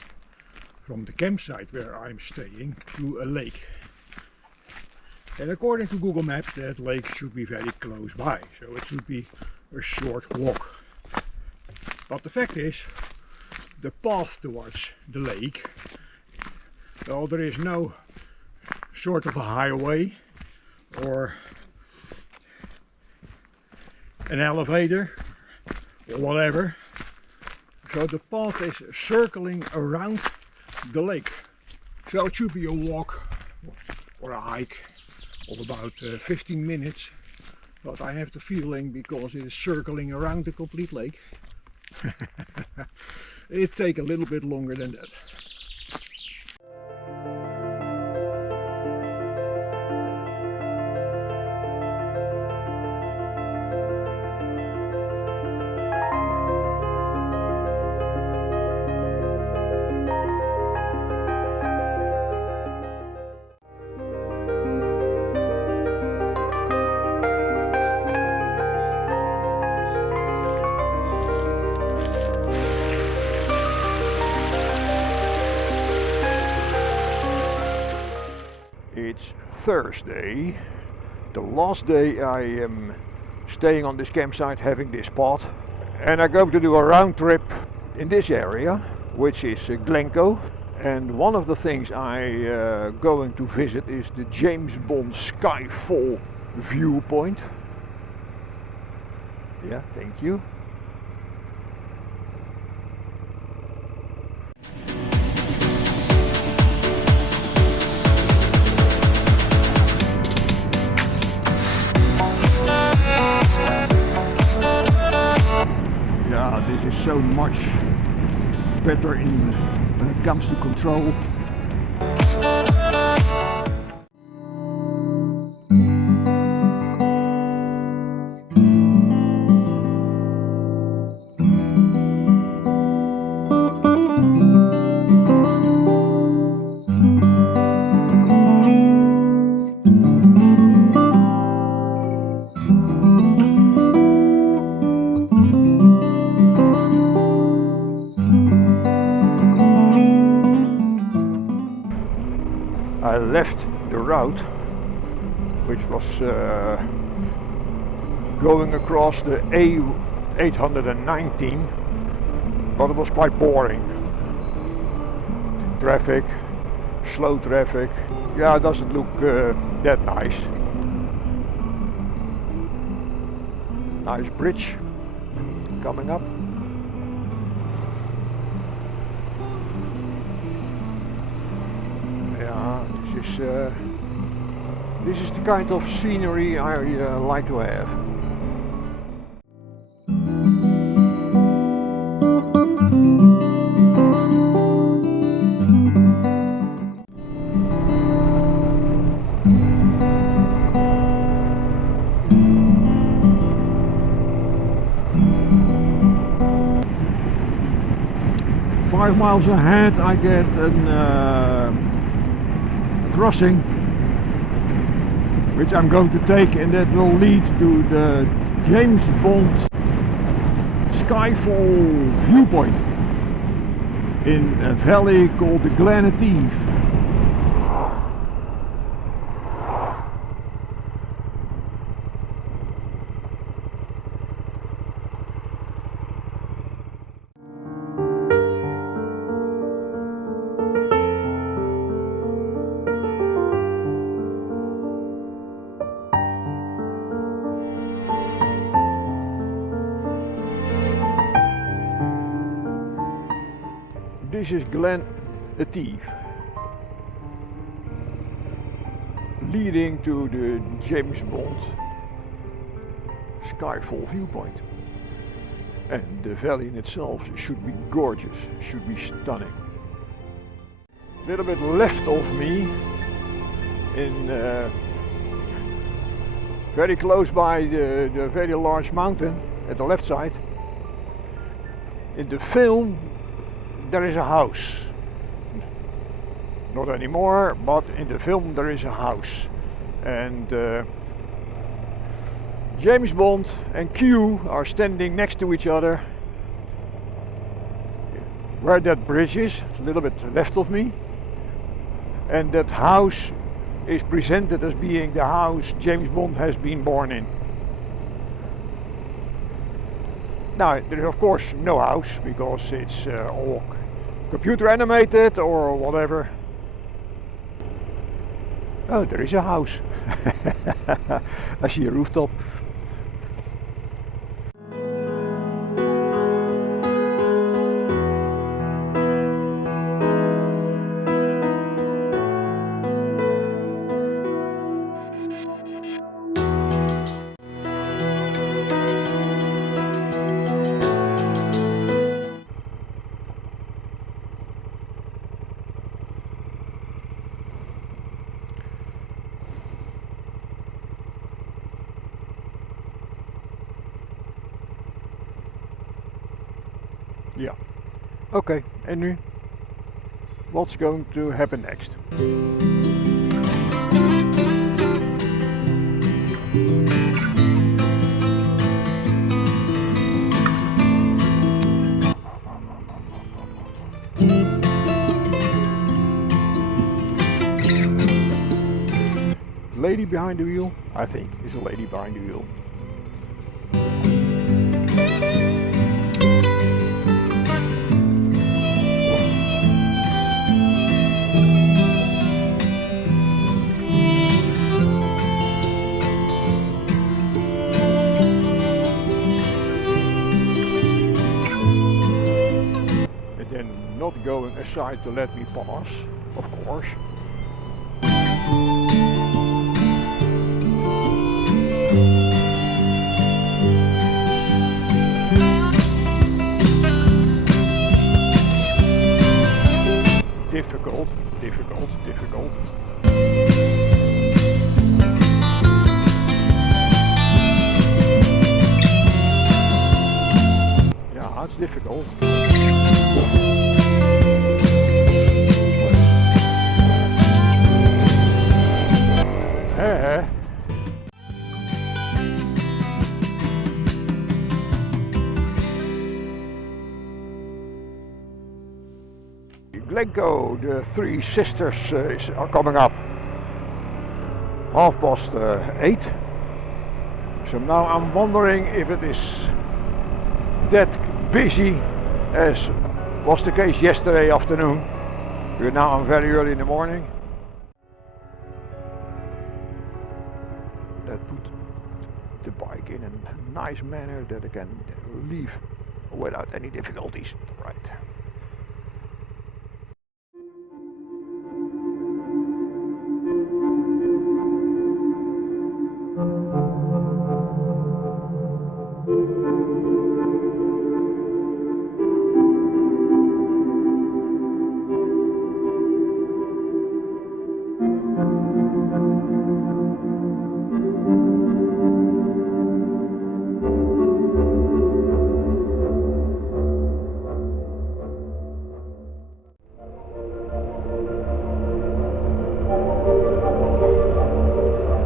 from the campsite where I'm staying to a lake. And according to Google Maps, that lake should be very close by, so it should be a short walk. But the fact is, the path towards the lake, well, there is no sort of a highway or an elevator or whatever. So the path is circling around the lake. So it should be a walk or a hike of about 15 minutes. But I have the feeling, because it is circling around the complete lake, it takes a little bit longer than that. Thursday, the last day I am staying on this campsite, having this spot. And I'm going to do a round trip in this area, which is Glencoe. And one of the things I'm going to visit is the James Bond Skyfall viewpoint. Yeah, thank you. Yeah, this is so much better when it comes to control. I left the route, which was going across the A819, but it was quite boring. Traffic, slow traffic. Yeah, it doesn't look that nice. Nice bridge coming up. Yeah, this is the kind of scenery I like to have. Five miles ahead I get a crossing which I'm going to take, and that will lead to the James Bond Skyfall viewpoint in a valley called the Glen Etive. This is Glen Etive, leading to the James Bond Skyfall viewpoint. And the valley in itself should be gorgeous, should be stunning. A little bit left of me, in very close by the very large mountain at the left side. In the film there is a house. Not anymore, but in the film there is a house. And James Bond and Q are standing next to each other where that bridge is, a little bit left of me. And that house is presented as being the house James Bond has been born in. Now, there is of course no house, because it's all computer animated or whatever. Oh, there is a house. I see a rooftop. Ja, oké, en nu? What's going to happen next? lady behind the wheel? I think it's a lady behind the wheel. And then not going aside to let me pass, of course. Difficult, difficult, difficult. Yeah, it's difficult. Hey. Glencoe, the Three Sisters are coming up. 8:30. So now I'm wondering if it is that busy as was the case yesterday afternoon. We're now very early in the morning. That put the bike in a nice manner that I can leave without any difficulties. Right.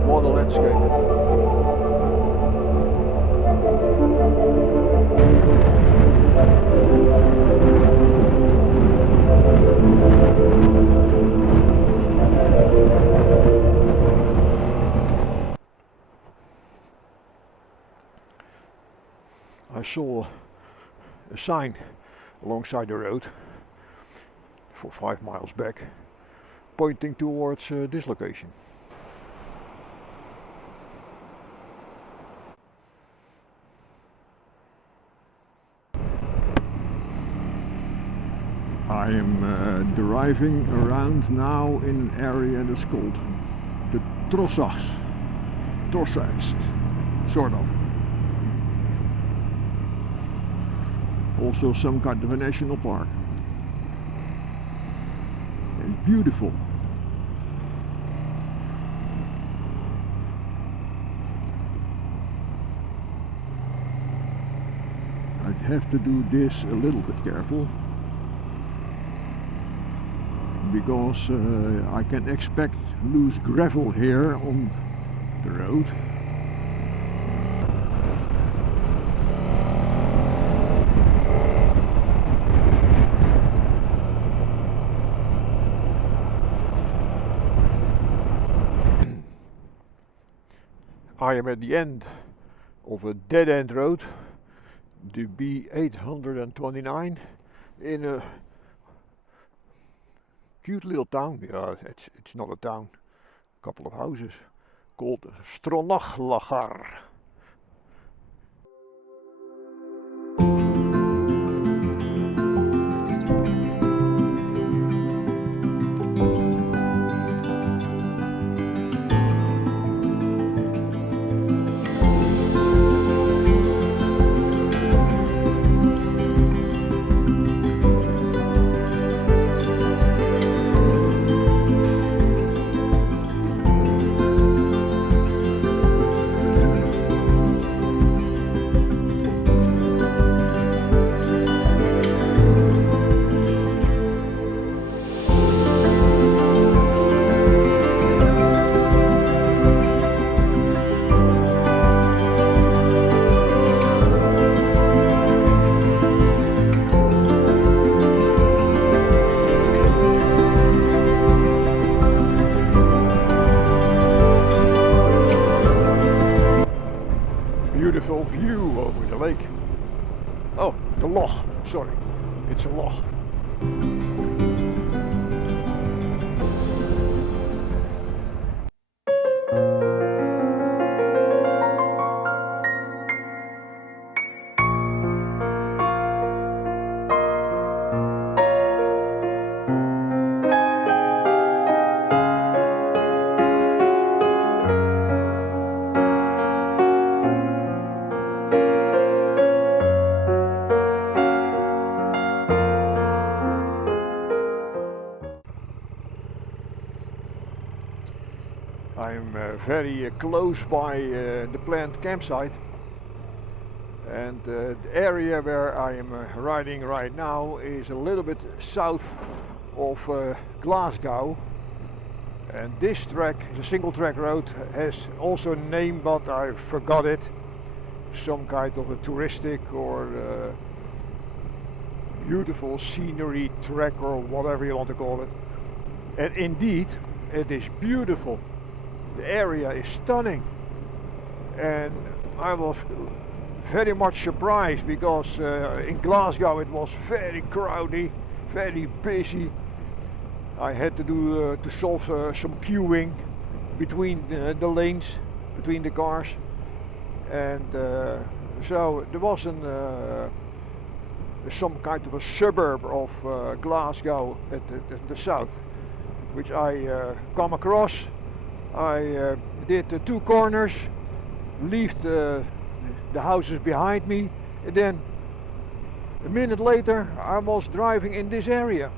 What a landscape. I saw a sign alongside the road for 5 miles back pointing towards this location. I am driving around now in an area that's called the Trossachs, sort of. Also some kind of a national park. And beautiful. I'd have to do this a little bit careful, because I can expect loose gravel here on the road. I am at the end of a dead-end road, the B829, in a cute little town. Yeah, it's not a town, a couple of houses, called Stronachlagar. beautiful view over the lake. Oh, the loch, sorry, it's a loch. I'm very close by the planned campsite, and the area where I am riding right now is a little bit south of Glasgow, and this track is a single track road, has also a name but I forgot it, some kind of a touristic or beautiful scenery track or whatever you want to call it, and indeed it is beautiful. The area is stunning, and I was very much surprised because in Glasgow it was very crowded, very busy. I had to do to solve some queuing between the lanes, between the cars, and so there was some kind of a suburb of Glasgow at the south, which I come across. I did the two corners, left the houses behind me, and then a minute later I was driving in this area.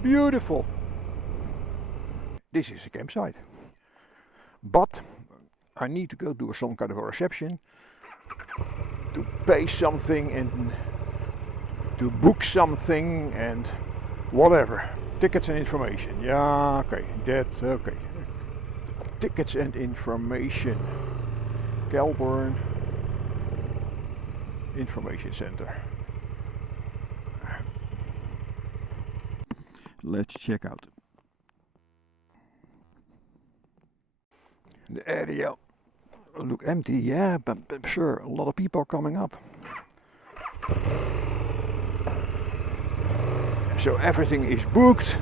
Beautiful. This is a campsite, but I need to go to some kind of a reception to pay something and to book something and whatever. Tickets and information. Yeah, okay, that's okay. Tickets and information. Kelburn Information Center. Let's check out. The area look empty, yeah, but sure, a lot of people are coming up. So everything is booked.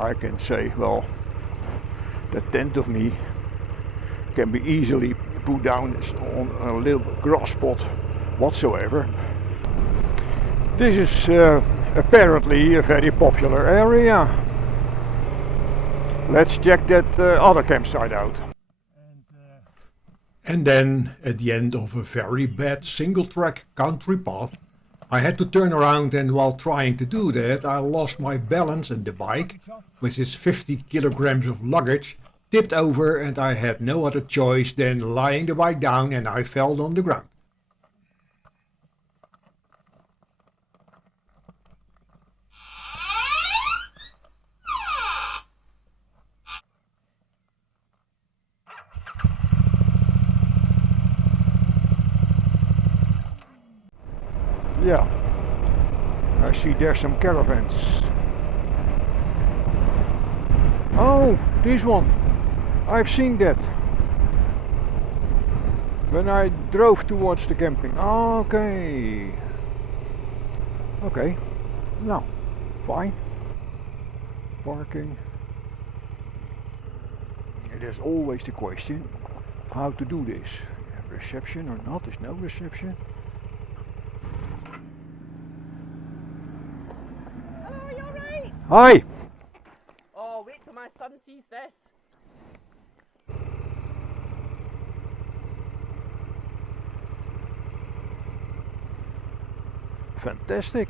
I can say, well, the tent of me can be easily put down on a little grass spot whatsoever. This is apparently a very popular area. Let's check that other campsite out. And then, at the end of a very bad single-track country path, I had to turn around, and while trying to do that, I lost my balance and the bike, with its 50 kilograms of luggage, tipped over, and I had no other choice than lying the bike down, and I fell on the ground. Yeah, I see there's some caravans. Oh, this one. I've seen that when I drove towards the camping. Okay. Okay. Now, fine. Parking. It is always the question how to do this. Reception or not? There's no reception. Hello, you alright? Hi! Oh, wait till my son sees this. Fantastic.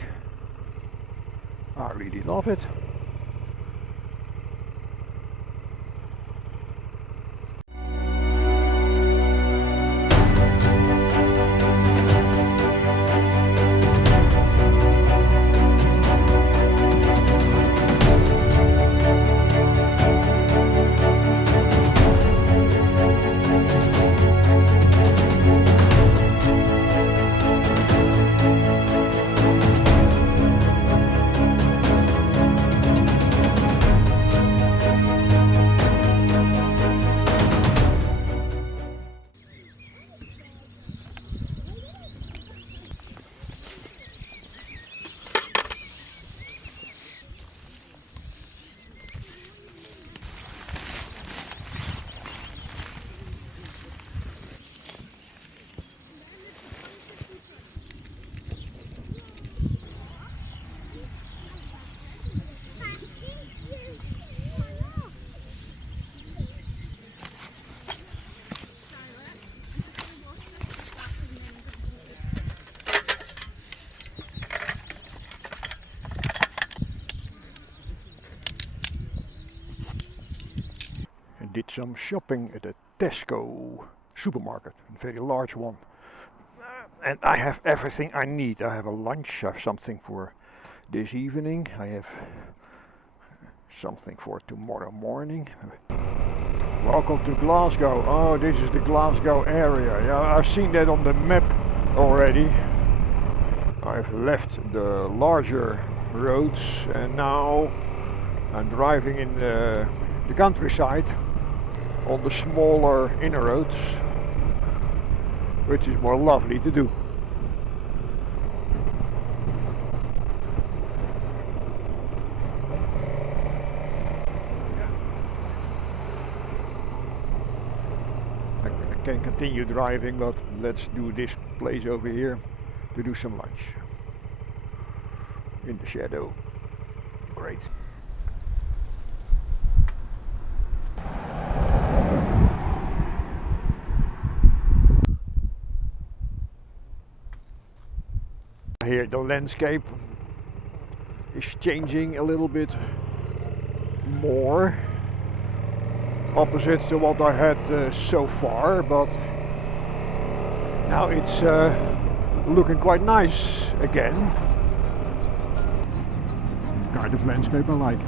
I really love it. some shopping at a Tesco supermarket, a very large one. And I have everything I need. I have a lunch, I have something for this evening, I have something for tomorrow morning. Welcome to Glasgow. Oh, this is the Glasgow area. Yeah, I've seen that on the map already. I've left the larger roads and now I'm driving in the countryside on the smaller inner roads, which is more lovely to do. I can continue driving, but let's do this place over here to do some lunch in the shadow. Great. Here the landscape is changing a little bit more, opposite to what I had so far, but now it's looking quite nice again. Kind of landscape I like.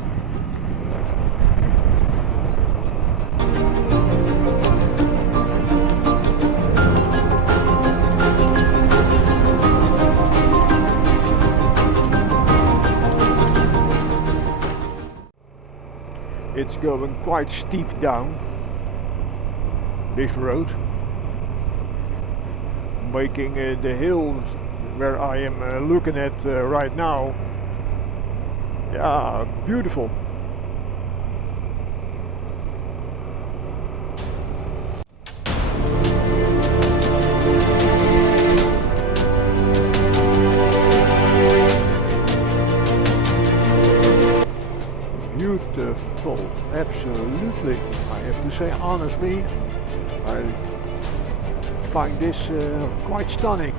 It's going quite steep down this road, making the hill where I am looking at right now, yeah, beautiful. Beautiful, absolutely. I have to say honestly, I find this quite stunning.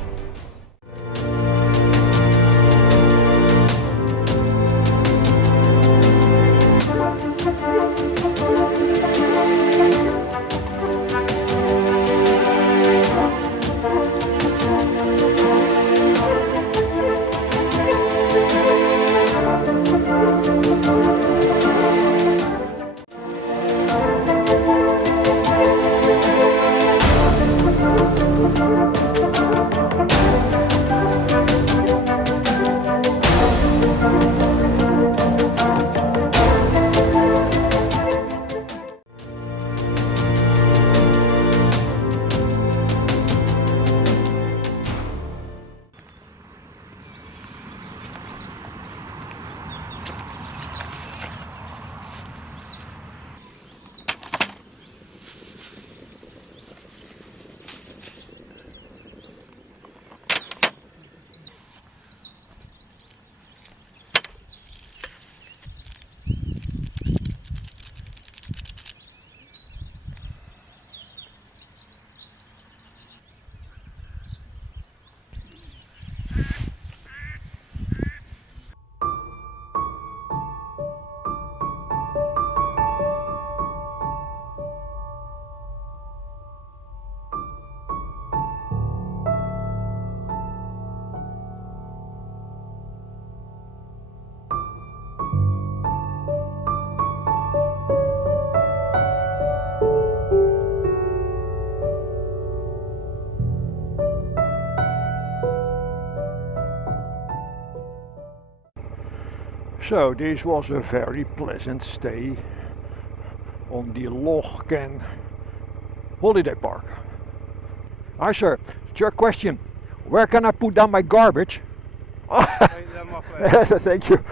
So this was a very pleasant stay on the Loch Ken holiday park. Hi sir, it's your question. Where can I put down my garbage? Thank you.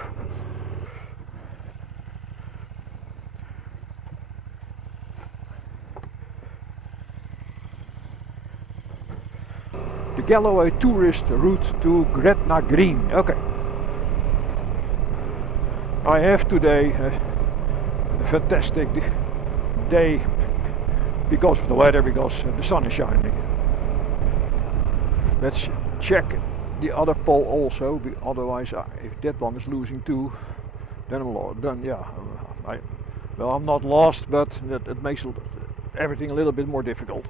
The Galloway tourist route to Gretna Green. Okay. I have today a fantastic day because of the weather, because the sun is shining. Let's check the other pole also, otherwise if that one is losing too, then I'm lost. Then yeah, Well, I'm not lost, but it makes everything a little bit more difficult.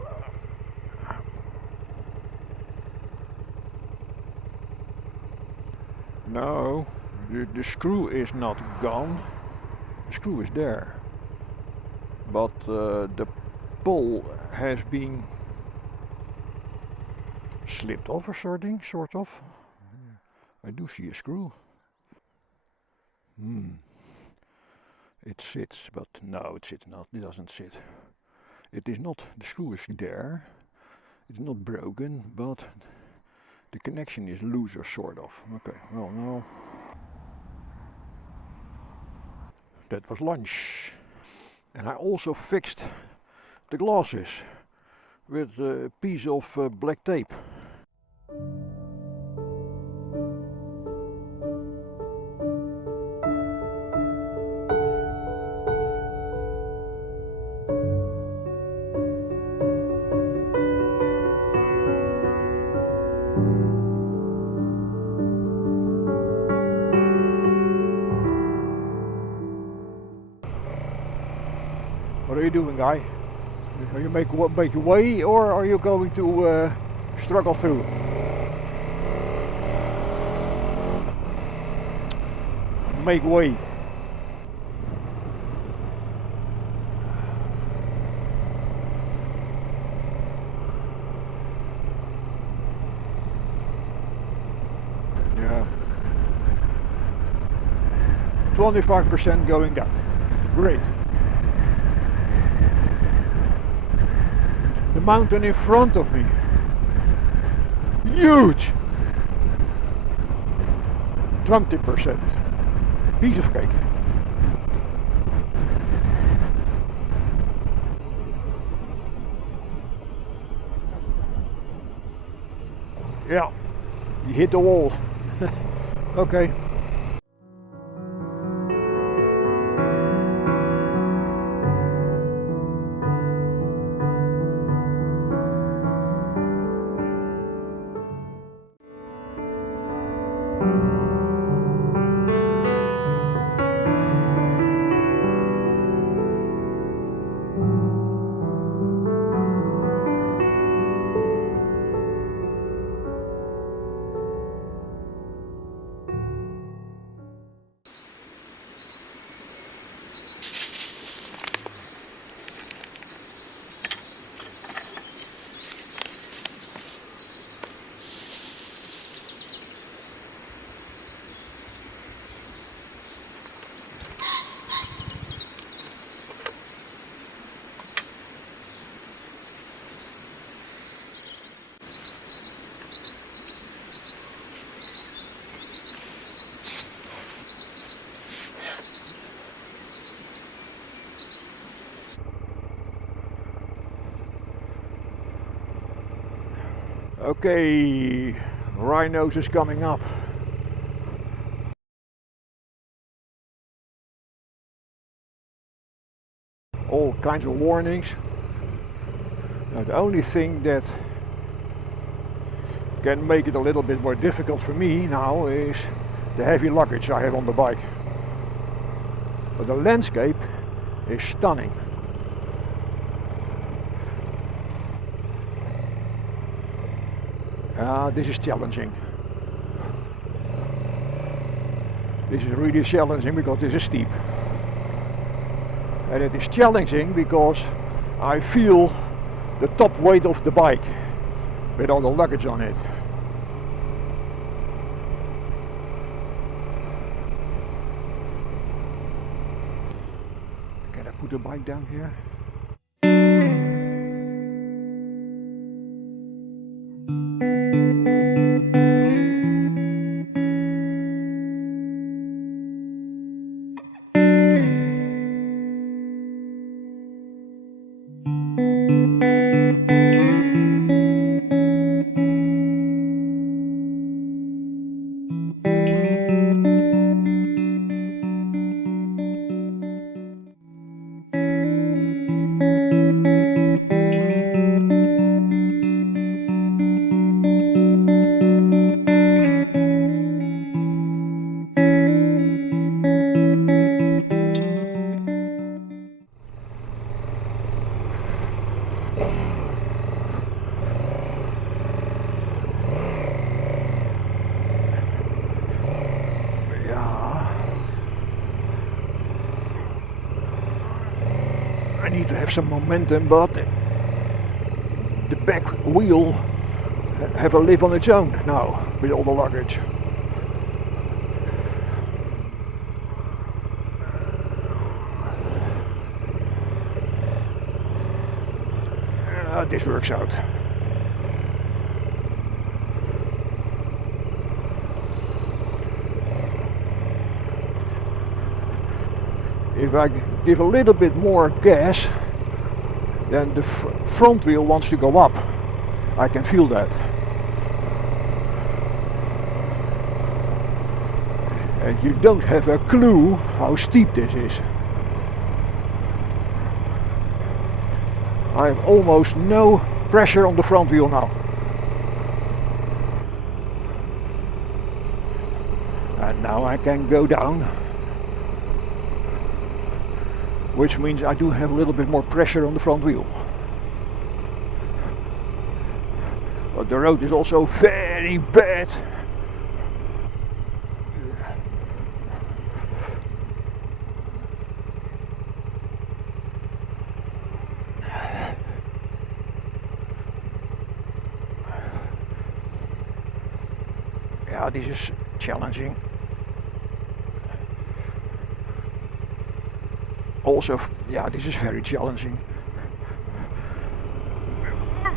No, the screw is not gone. The screw is there, but the pull has been slipped off or something, sort of. I do see a screw. It sits, but no, it sits not. It doesn't sit. It is not. The screw is there. It's not broken, but the connection is looser, sort of. Okay. Well, no. That was lunch, and I also fixed the glasses with a piece of black tape. What are you doing, guy? Are you make your way, or are you going to struggle through? Make way. Yeah. 25% going down. Great. The mountain in front of me. Huge. 20%. Piece of cake. Yeah, you hit the wall. Okay. Okay, Rhinos is coming up. All kinds of warnings. Now, the only thing that can make it a little bit more difficult for me now is the heavy luggage I have on the bike. But the landscape is stunning. This is challenging. This is really challenging because this is steep. And it is challenging because I feel the top weight of the bike with all the luggage on it. Can I put the bike down here? to have some momentum, but the back wheel have a live on its own now with all the luggage. This works out. If I give a little bit more gas, then the front wheel wants to go up. I can feel that. And you don't have a clue how steep this is. I have almost no pressure on the front wheel now. And now I can go down, which means I do have a little bit more pressure on the front wheel. But the road is also very bad. Yeah, this is challenging. Also, yeah, this is very challenging.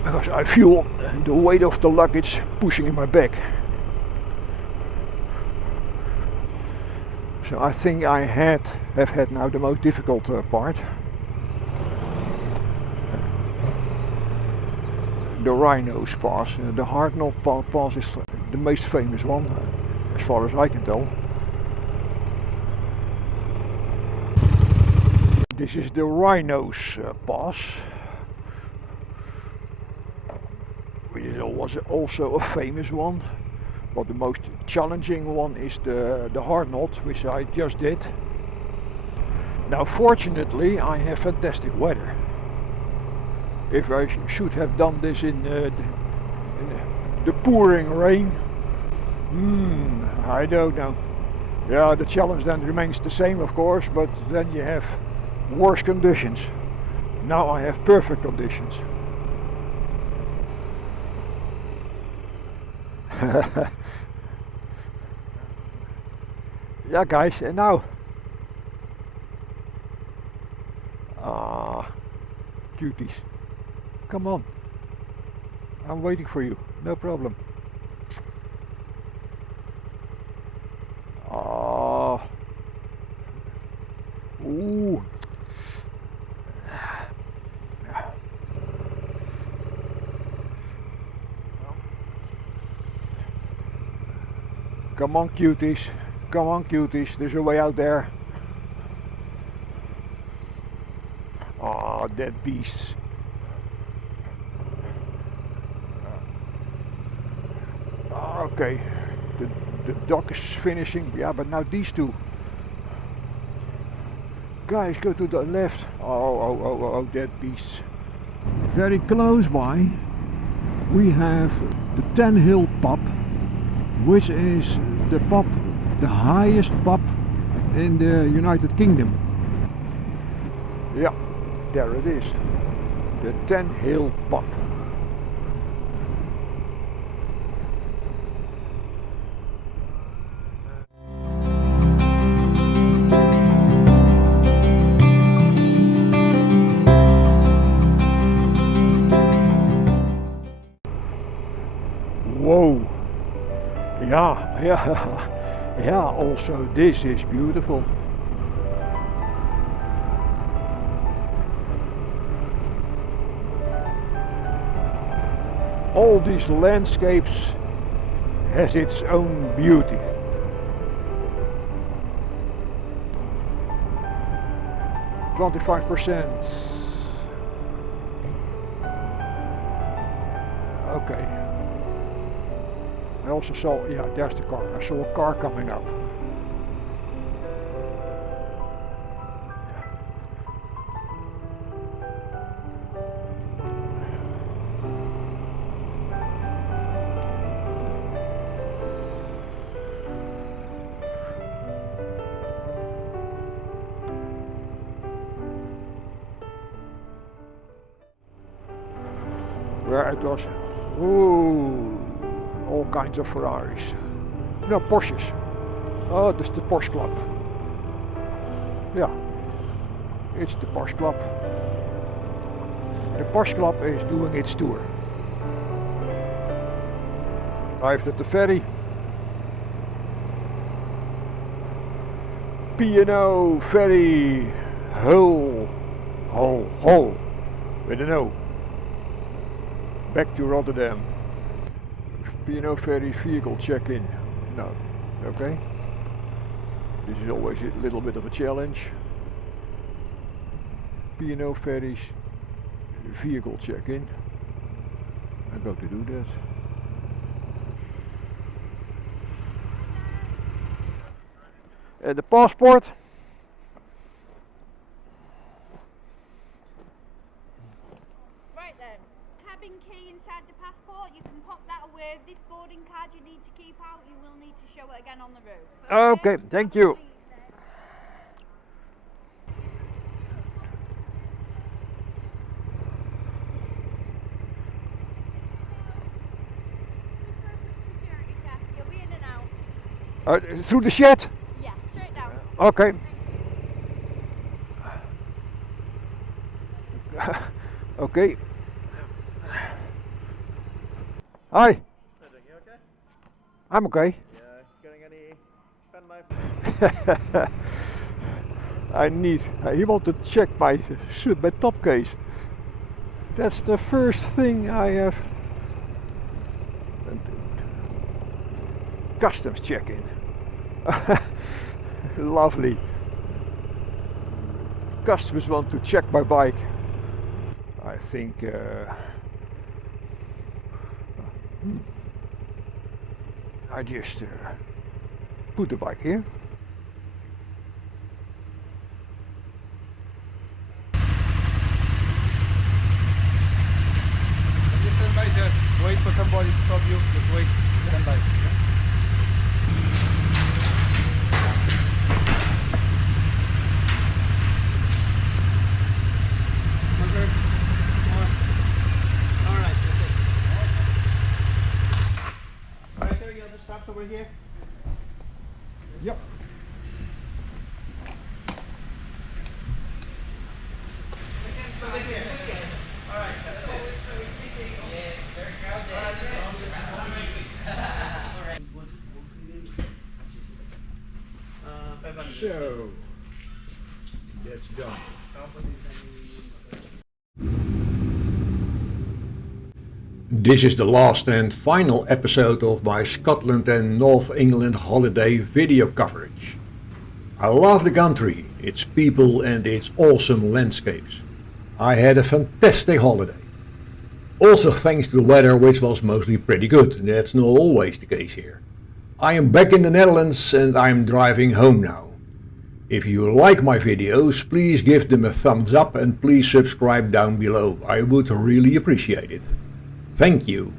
Because I feel the weight of the luggage pushing in my back. So I think I have had now the most difficult part. The Rhinos Pass. The Hard Knot Pass is the most famous one, as far as I can tell. This is the Rhinos Pass, which is also a famous one, but the most challenging one is the Hard Knot, which I just did. Now fortunately I have fantastic weather. If I should have done this in the pouring rain, I don't know. Yeah, the challenge then remains the same, of course, but then you have worse conditions. Now I have perfect conditions. Yeah, guys, and now. Cuties. Come on. I'm waiting for you. No problem. Ooh. Come on, cuties. Come on, cuties. There's a way out there. Dead beasts. Okay. The dock is finishing. Yeah, but now these two. Guys, go to the left. Oh, dead beasts. Very close by, we have the Ten Hill Pub, which is the pub, the highest pub in the United Kingdom. Yeah, there it is. The Ten Hill Pub. Whoa, yeah, also this is beautiful. All these landscapes has its own beauty. %. Okay. I also saw, yeah, there's the car. I saw a car coming up. where it was, ooh, all kinds of Ferraris. No, Porsches. Oh, this is the Porsche Club. Yeah, it's the Porsche Club. The Porsche Club is doing its tour. Arrived at the ferry. P&O Ferry Hull, with an O. Back to Rotterdam. P&O Ferry vehicle check-in. No, okay. This is always a little bit of a challenge. P&O Ferries vehicle check-in. I'm going to do that. And the passport. Right then, cabin key inside the passport. You can pop that away. This boarding card you need to keep out. You will need to show it again on the road. Okay, thank you. You'll be in and out. Through the shed? Yeah, straight down. Okay. Okay. Hi. You okay? I'm okay. Yeah, getting any pen knife? He wanted to check my top case. That's the first thing I have. Customs check-in. Lovely. Customers want to check my bike. I think I just put the bike here. Just stand by, sir. Wait for somebody to stop you. Just wait. Stand by. Okay. Alright, okay. Alright, sir, you have the straps over here? Yep. Alright, that's it. So, that's done. This is the last and final episode of my Scotland and North England holiday video coverage. I love the country, its people and its awesome landscapes. I had a fantastic holiday. Also thanks to the weather, which was mostly pretty good. That's not always the case here. I am back in the Netherlands and I am driving home now. If you like my videos, please give them a thumbs up and please subscribe down below. I would really appreciate it. Thank you.